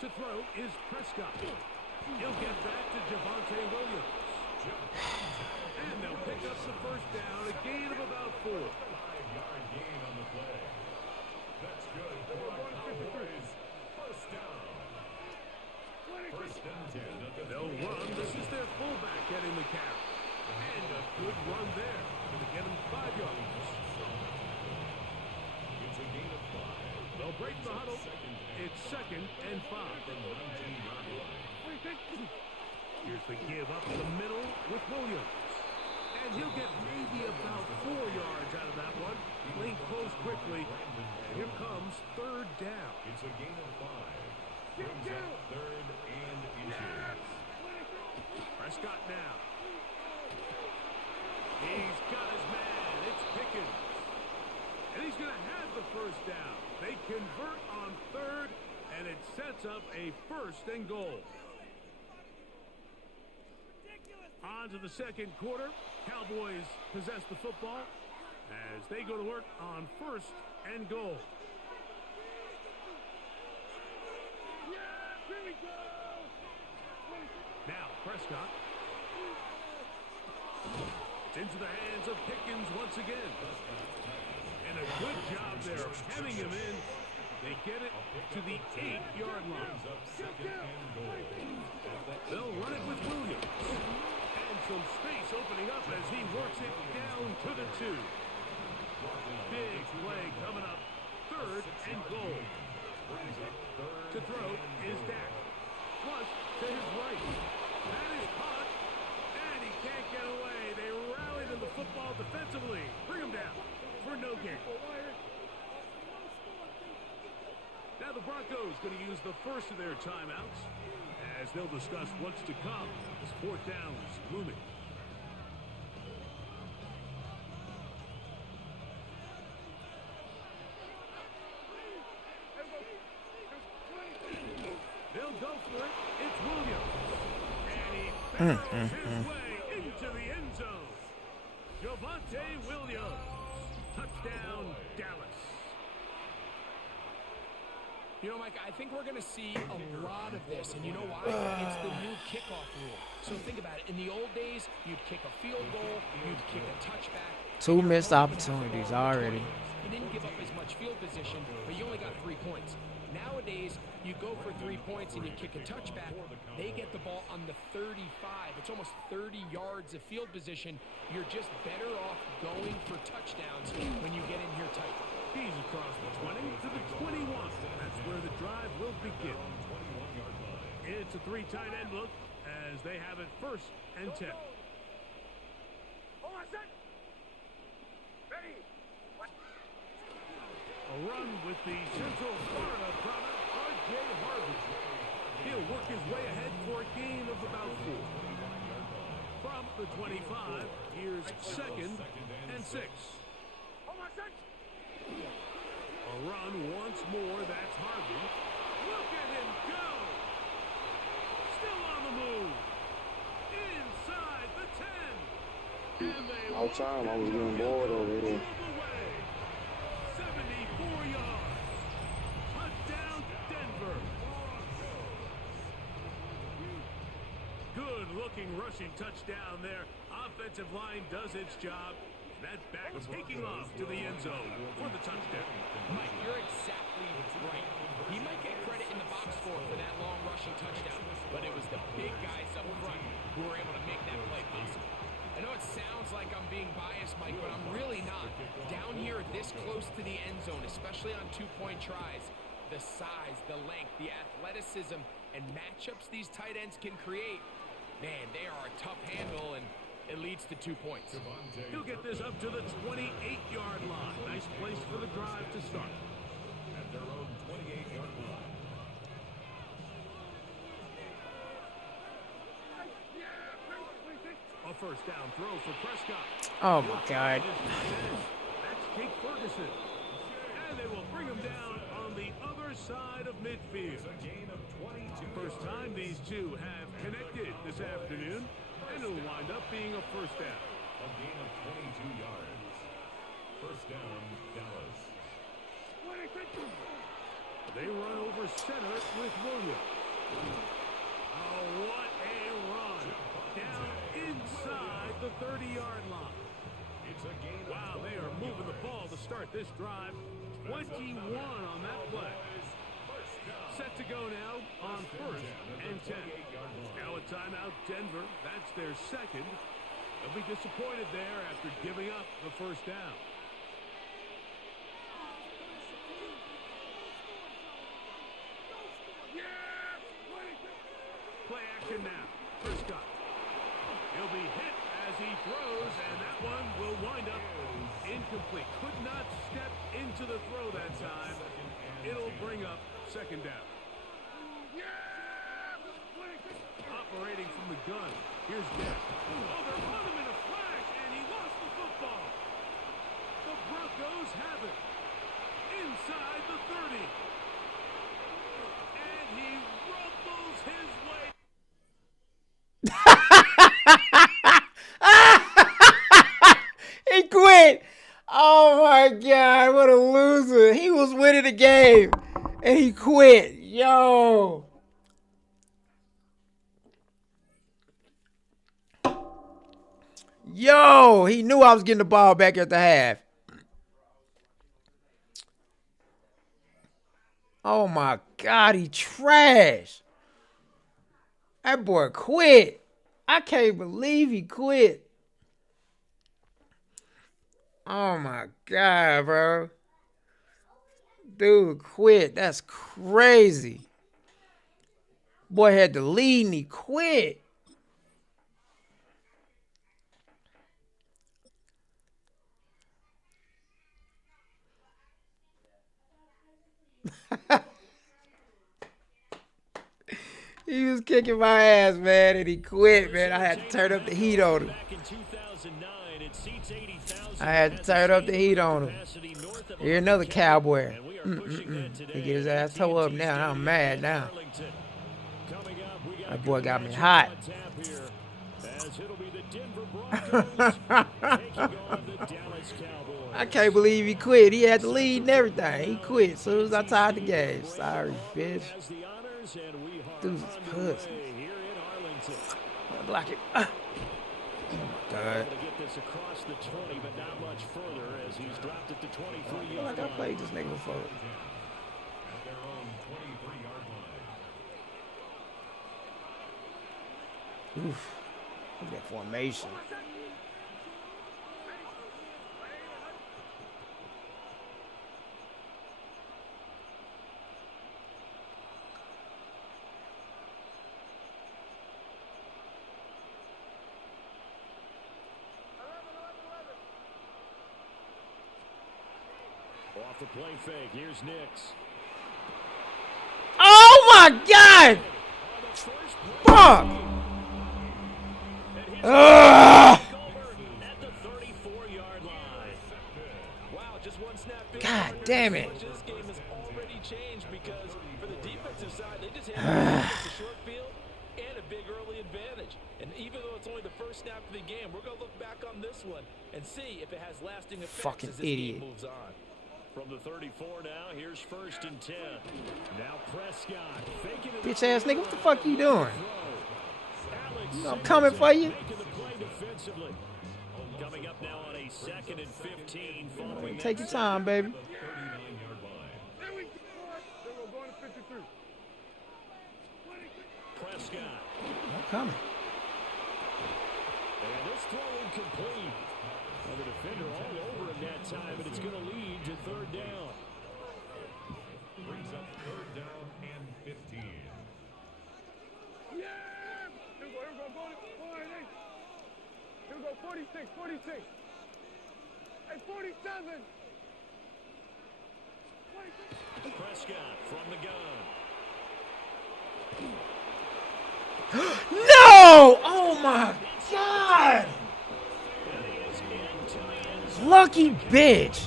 To throw is Prescott. He'll get back to Javonte Williams. And they'll pick up the 1st down, a gain of about 4. 5-yard gain on the play. That's good for Cowboys. 1st down. 1st and 10 at the They'll run. This is their fullback getting the carry. And a good run there. Going to get him 5 yards. It's a gain of 5. They'll break the huddle. It's 2nd and 5. From the 19-yard line. Here's The give up the middle with Williams. And he'll get maybe about 4 yards out of that one. Lane close quickly. And here comes third down. It's a gain of 5. Brings up third and inches. Prescott now. He's got his man. It's Pickens. And he's going to have the first down. They convert on third, and it sets up a first and goal. On to the second quarter. Cowboys possess the football as they go to work on first and goal. Now Prescott. It's into the hands of Pickens once again. And a good job there of hemming him in. They get it to the 8-yard line. They'll run it with Williams. And some space opening up as he works it down to the 2. Big play coming up. Third and goal. To throw is Dak. Plus to his right. That is caught. And he can't get away. They rally to the football defensively. Bring him down for no gain. Now the Broncos going to use the first of their timeouts as they'll discuss what's to come as fourth down is looming. They'll go for it. It's Williams. And he barrels his way into the end zone. Javonte Williams. Touchdown, Dallas. You know, Mike, I think we're going to see a lot of this, and you know why? It's the new kickoff rule. So think about it. In the old days, you'd kick a field goal, you'd kick a touchback. 2 missed opportunities already. You didn't give up as much field position, but you only got 3 points. Nowadays, you go for 3 points and you kick a touchback. They get the ball on the 35. It's almost 30 yards of field position. You're just better off going for touchdowns when you get in here tight. He's across the 20 to the 21. That's where the drive will begin. It's a 3 tight end look as they have it first and 10. A run with the Central Florida product, R.J. Harvey. He'll work his way ahead for a gain of about 4. From the 25, here's second and 6. A run once more, that's Harvey. Look at him go! Still on the move. Inside the 10. And they All time I was getting bored over here. 74 yards. Touchdown, Denver. Good-looking rushing touchdown there. Offensive line does its job. That back taking off to the end zone for the touchdown. Mike, you're exactly right. He might get credit in the box score for that long rushing touchdown, but it was the big guys up front who were able to make that play possible. I know it sounds like I'm being biased, Mike, but I'm really not. Down here this close to the end zone, especially on 2-point tries, the size, the length, the athleticism, and matchups these tight ends can create, man, they are a tough handle, and it leads to 2 points. He'll get this up to the 28-yard line. Nice place for the drive to start. At their own 28-yard line. A first down throw for Prescott. Oh, my God. That's Jake Ferguson. And they will bring him down on the other side of midfield. A gain of 22. First time these two have connected this afternoon. And it'll wind up being a first down. A gain of 22 yards. First down, Dallas. They run over center with Williams. Oh, what a run. Down inside the 30-yard line. It's a gain of Wow, they are moving the ball to start this drive. 21 on that play. Set to go now on first and 10. Now a timeout, Denver. That's their second. They'll be disappointed there after giving up the first down. Play action now. Prescott. He'll be hit as he throws, and that one will wind up incomplete. Could not step into the throw that time. It'll bring up second down. Operating from the gun. Here's Depp. Oh, they're on him in a flash, and he lost the football. The Broncos have it. Inside the 30. And he rumbles his way. He quit. Oh my God, what a loser. He was winning the game and he quit. Yo. Yo, he knew I was getting the ball back at the half. Oh my God, he trash. That boy quit. I can't believe he quit. Oh my God, bro. Dude quit. That's crazy. Boy had the lead and he quit. He was kicking my ass, man, and he quit, man. I had to turn up the heat on him. I had to turn up the heat on him. Here another cowboy. He get his ass toe up now. I'm mad now. That boy got me hot. I can't believe he quit. He had the lead and everything. He quit as soon as I tied the game. Sorry, bitch. Dude's pussy. Block it. Oh my God. Like I played this nigga before. Oof. Look at that formation. Off the play fake, here's Nix. Oh my God! Fuck! Ugh! At the 34-yard line. Wow, just one snap. God damn it. This game has already changed because for the defensive side, they just had a short field and a big early advantage. And even though it's only the first snap of the game, we're going to look back on this one and see if it has lasting effects Fucking as this idiot. game moves on. From the 34 now, here's 1st and 10. Now Prescott faking it. Bitch ass nigga, what the fuck you doing? Alex You know I'm coming for you. making the play defensively. Coming up now on a 2nd and 15 following Take that your time, baby. Prescott. I'm coming. And this throw incomplete. Well, the defender all over him that time, and it's going to lead to 3rd down. Brings up 3rd down and 15. Yeah! Here we go, 46. Hey, 47. Prescott from the gun. No! Oh my God! Lucky bitch.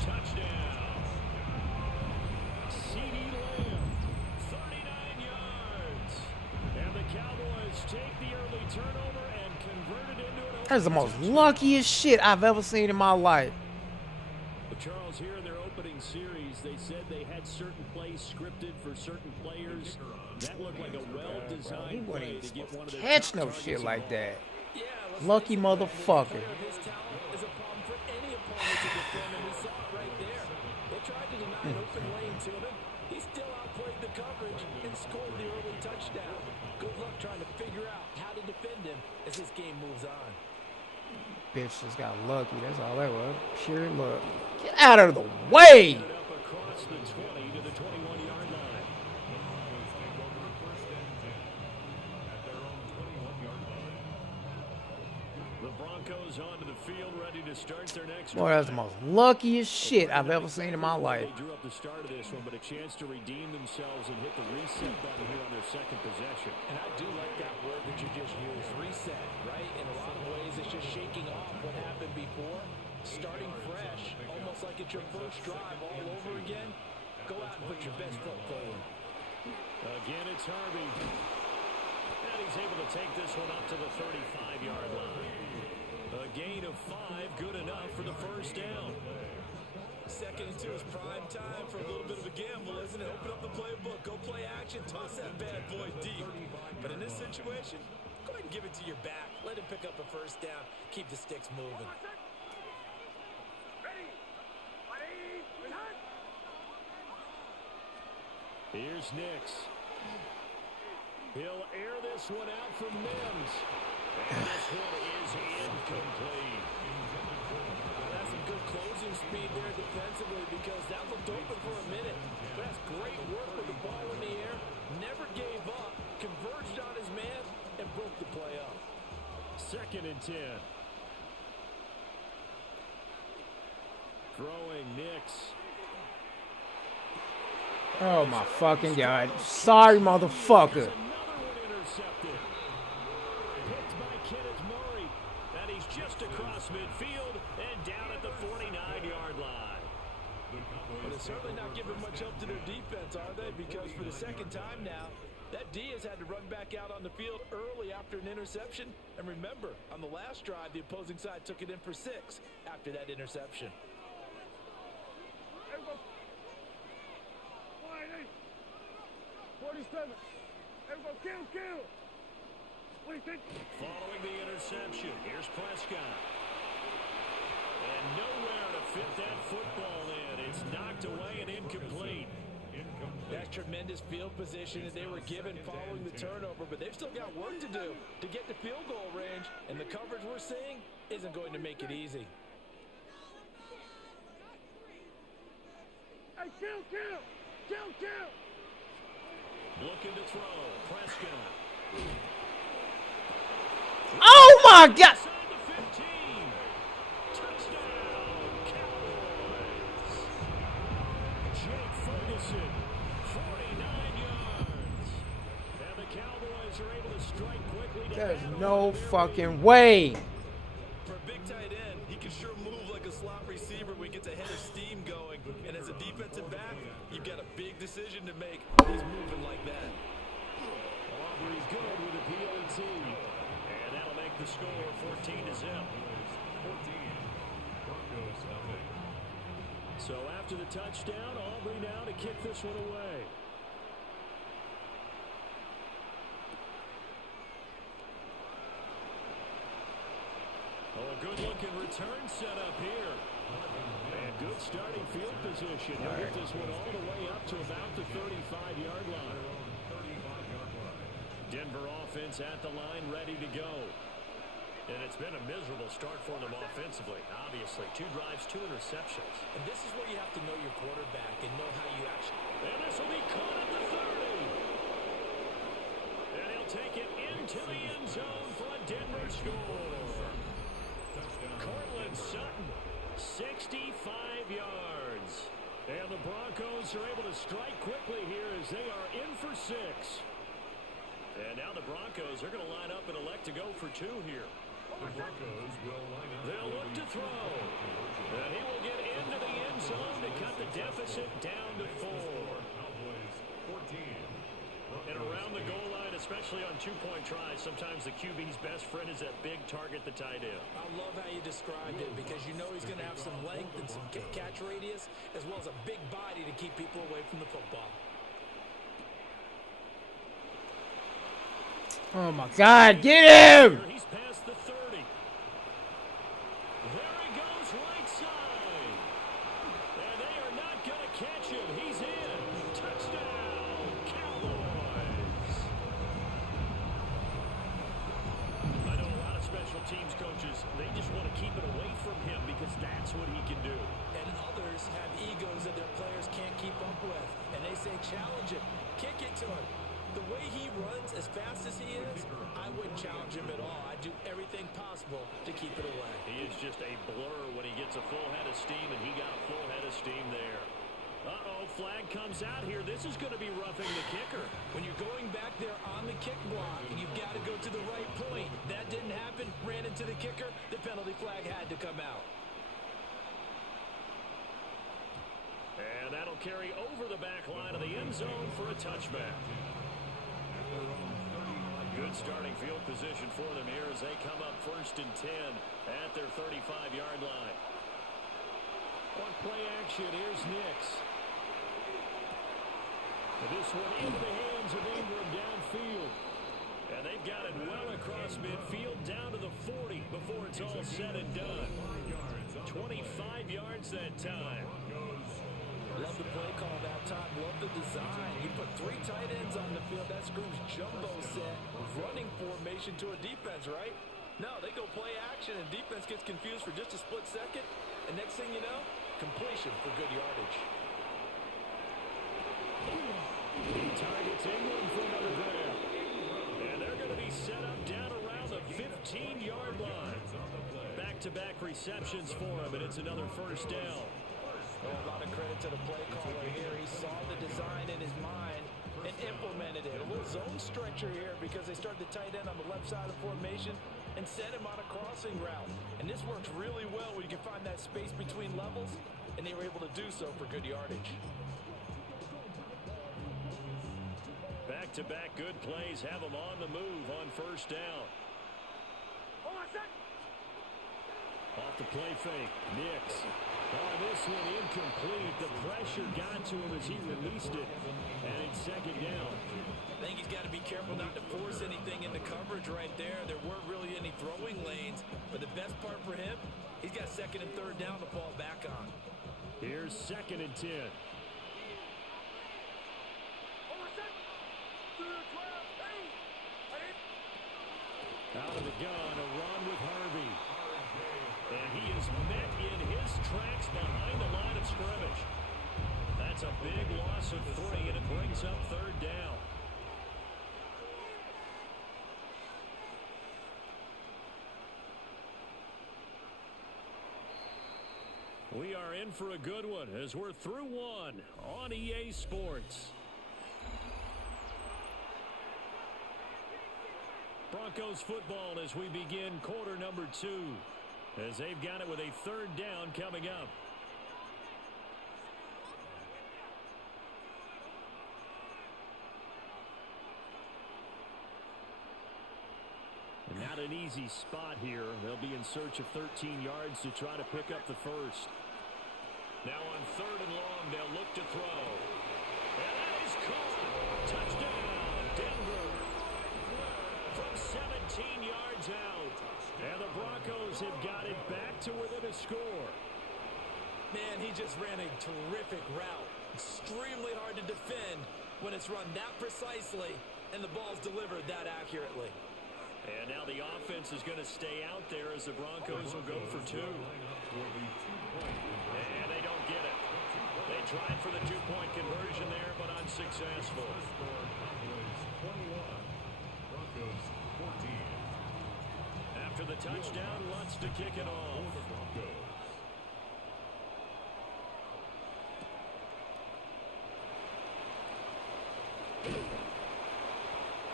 That's the most luckiest shit I've ever seen in my life. But Charles, here in their opening series, they said they had certain plays scripted for certain players. That looked like a well-designed play to get one of their Catch top no targets shit like involved. that. Lucky motherfucker. His talent is a problem for any opponent to defend, and we saw it right there. They tried to deny an open lane to him. He still outplayed the coverage and scored the early touchdown. Good luck trying to figure out how to defend him as this game moves on. Bitch just got lucky. That's all that was. Pure luck. Get out of the way! Up across the 20 to the 21-yard line. Take over 1st and 10 at their own 21-yard line. The Broncos onto the field, ready to start their next Boy, that's the most luckiest shit I've ever seen in my life. They drew up the start of this one, but a chance to redeem themselves and hit the reset button here on their second possession. And I do like that word that you just used, reset, right? In a lot of ways, it's just shaking off what happened before, starting fresh, almost like it's your first drive all over again. Go out and put your best foot forward. Again, it's Harvey. And he's able to take this one up to the 35-yard line. A gain of 5, good enough for the first down. 2nd and 2 is prime time for a little bit of a gamble, isn't it? Open up the playbook, go play action, toss that bad boy deep. But in this situation, go ahead and give it to your back. Let him pick up a first down. Keep the sticks moving. Here's Nix. He'll air this one out for Mims. And this one is incomplete. That's some good closing speed there defensively because that looked open for a minute. But that's great work with the ball in the air. Never gave up. Converged on his man and broke the play up. 2nd and 10. Throwing Nix. Oh my fucking God. Sorry, motherfucker. Another one intercepted. Picked by Kenneth Murray. And he's just across midfield and down at the 49-yard line. But it's certainly not giving much help to their defense, are they? Because for the second time now, that D has had to run back out on the field early after an interception. And remember, on the last drive, the opposing side took it in for 6 after that interception. 47. Everybody kill. 26. Following the interception, here's Prescott. And nowhere to fit that football in. It's knocked away and incomplete. That's tremendous field position that they were given following the turnover, but they've still got work to do to get to field goal range, and the coverage we're seeing isn't going to make it easy. Hey, kill. Looking to throw. Prescott. Oh my God. Inside the 15. Touchdown, Cowboys. Jake Ferguson, 49 yards. And the Cowboys are able to strike quickly. There's no fucking way. For a big tight end, he can sure move like a slot receiver when he gets a head of steam going. And as a defensive back, you've got a big decision to make. He's moving like that. Aubrey's good with a PAT. And that'll make the score 14-0. So after the touchdown, Aubrey now to kick this one away. Oh, a good-looking return set up here. And good starting field position. He'll get this one all the way up to about the 35-yard line. Denver offense at the line, ready to go. And it's been a miserable start for them offensively. Obviously, 2 drives, 2 interceptions. And this is where you have to know your quarterback and know how you actually... And this will be caught at the 30. And he'll take it into the end zone for a Denver score. Cortland Sutton, 65 yards. And the Broncos are able to strike quickly here as they are in for 6. And now the Broncos are going to line up and elect to go for 2 here. They'll look to throw. And he will get into the end zone to cut the deficit down to 4. And around the goal line, especially on 2-point tries, sometimes the QB's best friend is that big target, the tight end. I love how you described it because you know he's going to have some length and some catch radius as well as a big body to keep people away from the football. Oh my God, get him! He's past the 30. There he goes right side. And they are not going to catch him. He's in. Touchdown, Cowboys. I know a lot of special teams coaches, they just want to keep it away from him because that's what he can do. And others have egos that their players can't keep up with. And they say, challenge him, kick it to him. The way he runs as fast as he is, I wouldn't challenge him at all. I'd do everything possible impossible to keep it away. He is just a blur when he gets a full head of steam, and he got a full head of steam there. Uh-oh, flag comes out here. This is going to be roughing the kicker. When you're going back there on the kick block, you've got to go to the right point. That didn't happen. Ran into the kicker. The penalty flag had to come out. And that'll carry over the back line of the end zone for a touchback. Good starting field position for them here as they come up 1st and 10 at their 35-yard line. On play action, here's Nix. This one into the hands of Ingram downfield. And they've got it well across midfield down to the 40 before it's all said and done. 25 yards that time. Love the play call that time. Love the design. You put 3 tight ends on the field. That screams jumbo set. Running formation to a defense, right? No, they go play action, and defense gets confused for just a split second. And next thing you know, completion for good yardage. He targets Ingram for another grab. And they're going to be set up down around the 15-yard line. Back-to-back receptions for him, and it's another 1st down. Oh, a lot of credit to the play caller here. He saw the design in his mind and implemented it. A little zone stretcher here because they started the tight end on the left side of formation and sent him on a crossing route. And this works really well when you can find that space between levels, and they were able to do so for good yardage. Back-to-back good plays have them on the move on 1st down. Off the play fake, Nix. Oh, this one incomplete. The pressure got to him as he released it. And it's 2nd down. I think he's got to be careful not to force anything into coverage right there. There weren't really any throwing lanes. But the best part for him, he's got 2nd and 3rd down to fall back on. Here's 2nd and 10. Out of the gun, a run with Harvey. And he is met in his tracks behind the line of scrimmage. That's a big loss of 3, and it brings up 3rd down. We are in for a good one as we're through 1 on EA Sports. Broncos football as we begin quarter number 2. As they've got it with a 3rd down coming up. And not an easy spot here. They'll be in search of 13 yards to try to pick up the 1st. Now on 3rd and long, they'll look to throw. And that is caught. Touchdown, Denver. From 17 yards out. And the Broncos have got it back to within a score. Man, he just ran a terrific route. Extremely hard to defend when it's run that precisely and the ball's delivered that accurately. And now the offense is going to stay out there as the Broncos will go for 2. And they don't get it. They tried for the 2-point conversion there, but unsuccessful. Broncos 14. After the touchdown, Lutz to kick it off.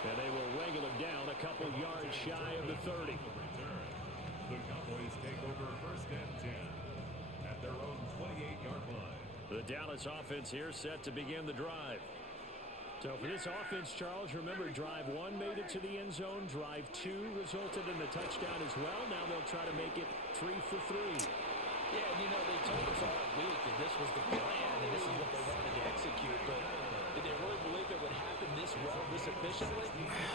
And they will wrangle him down a couple yards shy of the 30. The Cowboys take over 1st and 10 at their own 28-yard line. The Dallas offense here set to begin the drive. So for this offense, Charles, remember drive 1 made it to the end zone. Drive 2 resulted in the touchdown as well. Now they'll try to make it 3 for 3. Yeah, and you know, they told us all week that this was the plan and this is what they wanted to execute. But did they really believe it would happen this well, this efficiently?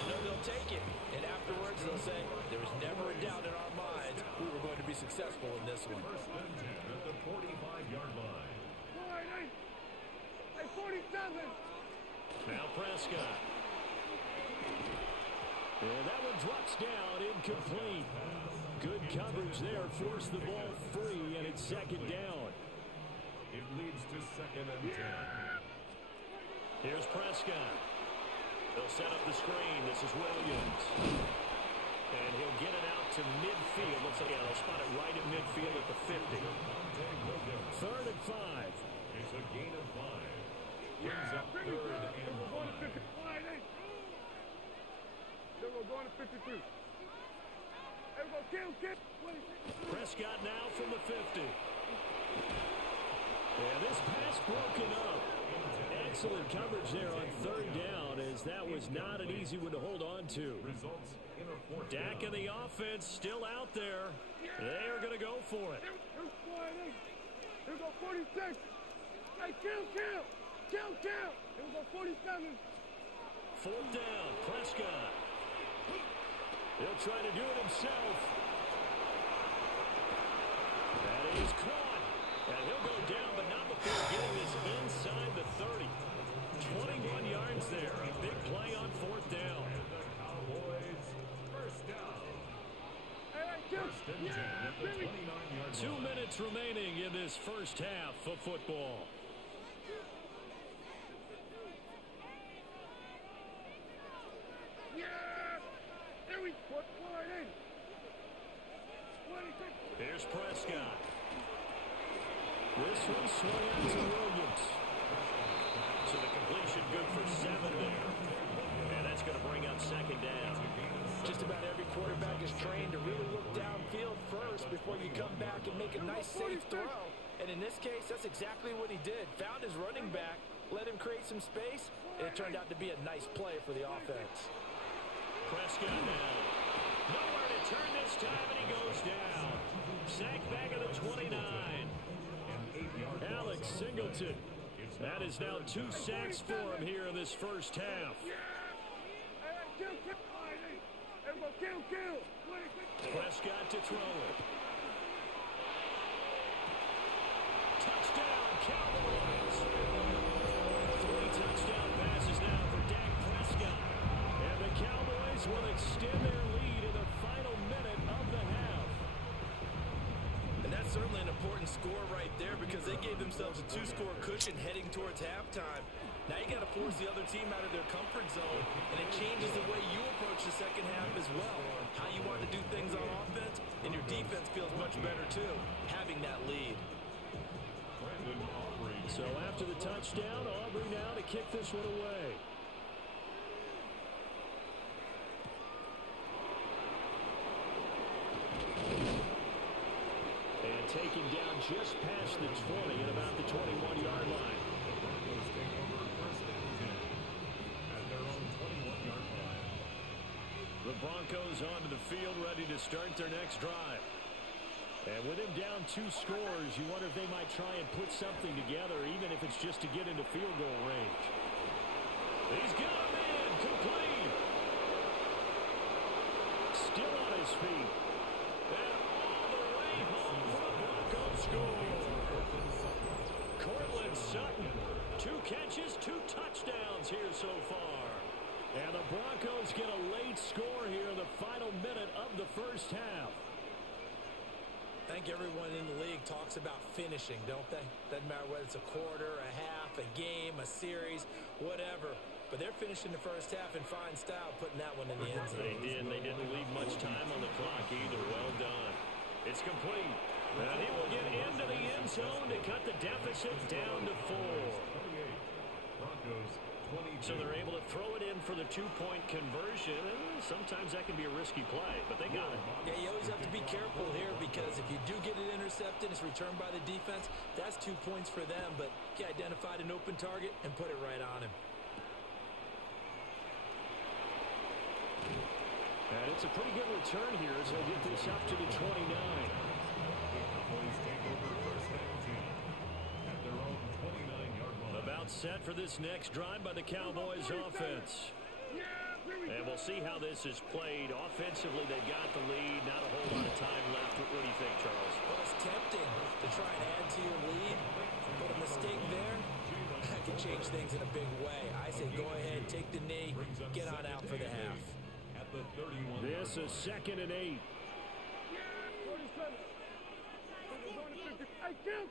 No, they'll take it. And afterwards, they'll say, there was never a doubt in our minds we were going to be successful in this one. 1st and 10 at the 45-yard line. Hey, 47! Now Prescott. And that one drops down, incomplete. Good coverage there, forced the ball free, and it's 2nd down. It leads to 2nd and 10. Here's Prescott. They'll set up the screen. This is Williams. And he'll get it out to midfield. midfield. Looks like they'll spot it right at midfield at the 50. 3rd and 5. It's a gain of 5. Brings up 3rd and 5. They're going to 52. Everybody kill. Prescott now from the 50. And this pass broken up. Excellent coverage there on 3rd down, as that was not an easy one to hold on to. Results in a 4th Dak down. and the offense still out there. They are going to go for it. Here go 46. Hey, kill. Here we go 47. 4th down, Prescott. He'll try to do it himself. That is caught. And he'll go down, but not before getting this inside the 30. 21 yards there. A big play on 4th down. And the Cowboys first down. First and 10 at the 29-yard 2 line. minutes remaining in this first half of football. Here's Prescott. This one swung out to Williams. So the completion good for 7 there. And that's going to bring up 2nd down. Just about every quarterback is trained to really look downfield first before you come back and make a nice safe throw. And in this case, that's exactly what he did. Found his running back, let him create some space, and it turned out to be a nice play for the offense. Prescott now. Nowhere to turn this time, and he goes down. Sacked back at the 29. Alex Singleton. That is now 2 sacks for him here in this first half. Prescott to throw it. Touchdown, Cowboys. 3 touchdown passes now for Dak Prescott. And the Cowboys will extend their lead in the final minute of the half. And that's certainly an important score right there because they gave themselves a 2-score cushion heading towards halftime. Now you got to force the other team out of their comfort zone, and it changes the way you approach the second half as well. How you want to do things on offense, and your defense feels much better too, having that lead. So after the touchdown, Aubrey now to kick this one away. And taken down just past the 20 at about the 21-yard line. Broncos take over 1st and 10 at their own 21-yard line. The Broncos onto the field, ready to start their next drive. And with him down 2 scores, you wonder if they might try and put something together, even if it's just to get into field goal range. He's got him in, complete. Still on his feet. And all the way home for the Broncos score. Cortland Sutton, 2 catches, 2 touchdowns here so far. And the Broncos get a late score here in the final minute of the first half. I think everyone in the league talks about finishing, don't they? Doesn't matter whether it's a quarter, a half, a game, a series, whatever. But they're finishing the first half in fine style, putting that one in the end zone. They did. They didn't leave much time on the clock either. Well done. It's complete. And he will get into the end zone to cut the deficit down to 4. Broncos 22. So they're able to throw it in for the 2-point conversion. And sometimes that can be a risky play, but they got it. Yeah, you always have to be careful here because if you do get it intercepted, it's returned by the defense. That's 2 points for them, but he identified an open target and put it right on him. And it's a pretty good return here as they get this up to the 29. Cowboys take over 1st and 10 at their own 29-yard line. About set for this next drive by the Cowboys offense. And we'll see how this is played. Offensively, they've got the lead. Not a whole lot of time left. What do you think, Charles? Well, it's tempting to try and add to your lead, but a mistake there, that can change things in a big way. I say go ahead, take the knee, get on out for the half. At the 31. This is 2nd and 8. Hey, kill!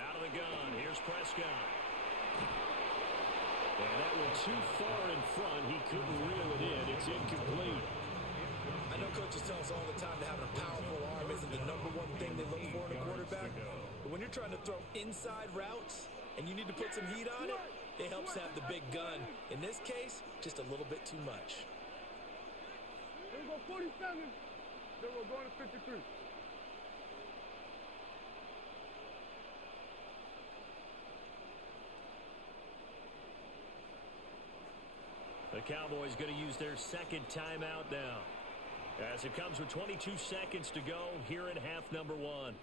Out of the gun. Here's Prescott. And that one too far in front. He couldn't reel it in. It's incomplete. I know coaches tell us all the time that having a powerful arm isn't the #1 thing they look for in a quarterback. But when you're trying to throw inside routes and you need to put some heat on it, it helps have the big gun. In this case, just a little bit too much. Here we go, 47. Then we're going to 53. The Cowboys going to use their second timeout now, as it comes with 22 seconds to go here in half number 1.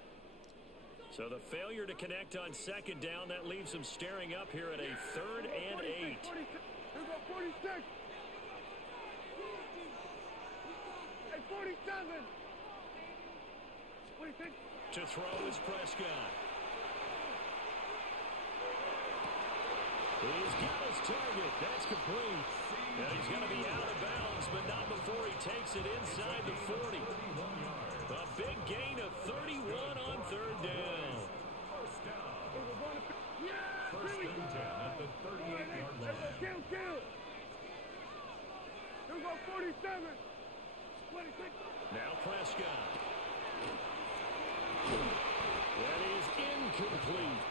So the failure to connect on second down, that leaves them staring up here at a 3rd and 8. Here we go, 46. Hey, 47. 26. To throw is Prescott. He's got his target. That's complete. And he's going to be out of bounds, but not before he takes it inside the 40. A big gain of 31 on 3rd down. Yeah, First and 10 at the 38-yard line. Kill. Here we go, 47. 26. Now Prescott. That is incomplete.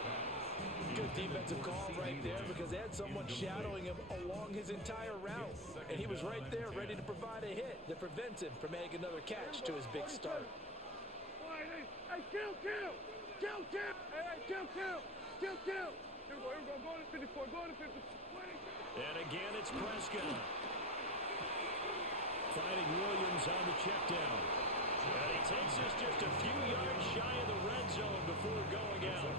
Good defensive call right there because they had someone shadowing him along his entire route. And he was right there ready to provide a hit that prevents him from making another catch to his big start. Hey, kill. Hey, kill. Here we go, going to 54, going to 50. And again, it's Prescott. Fighting Williams on the check down. And he takes us just a few yards shy of the red zone before going out.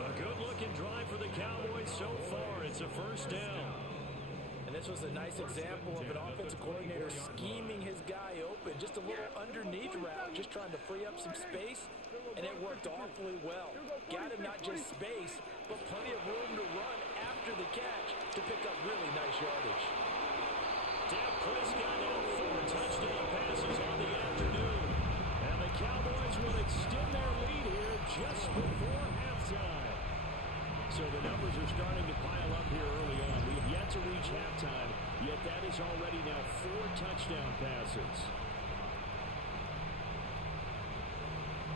A good-looking drive for the Cowboys so far. It's a 1st down. And this was a nice example of an offensive coordinator scheming his guy open. Just a little underneath route, just trying to free up some space. And it worked awfully well. Got him not just space, but plenty of room to run after the catch to pick up really nice yardage. Dak Prescott now 4 touchdown passes on the afternoon. And the Cowboys will extend their lead here just before halftime. So the numbers are starting to pile up here early on. We have yet to reach halftime, yet that is already now 4 touchdown passes.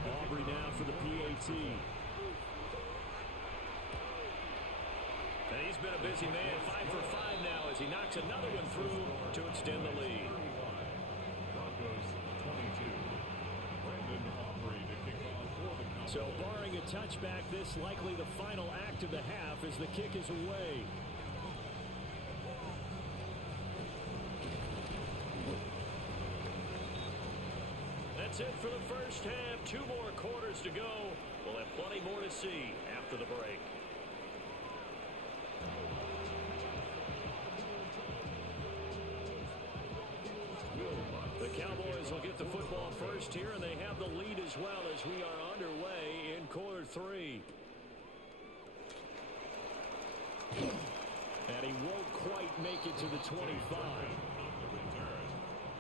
Aubrey now for the PAT. And he's been a busy man, 5 for 5 now as he knocks another one through to extend the lead. Broncos 22. Brandon Aubrey to kick off for the Cowboys. So barring a touchback, this likely the final act of the half as the kick is away. That's it for the first half. 2 more quarters to go. We'll have plenty more to see after the break. The Cowboys will get the football first here, and they have the lead as well as we are underway in quarter 3. And he won't quite make it to the 25.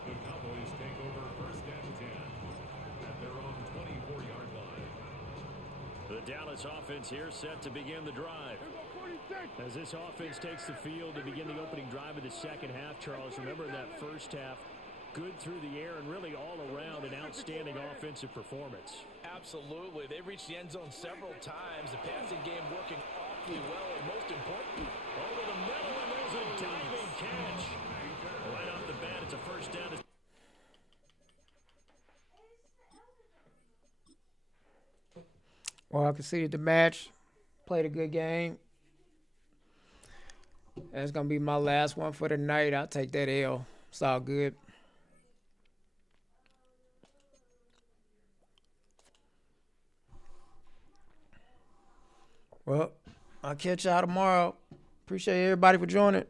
The Cowboys take over 1st and 10 at their own 24-yard line. The Dallas offense here set to begin the drive. As this offense takes the field to begin the opening drive of the second half, Charles, remember that first half, good through the air and really all around an outstanding offensive performance. Absolutely. They reached the end zone several times. The passing game working awfully well, and most important, over the middle, and there's a diving catch. Right off the bat, it's a 1st down. Well, I conceded the match. Played a good game. That's going to be my last one for the night. I'll take that L. It's all good. Well, I'll catch y'all tomorrow. Appreciate everybody for joining.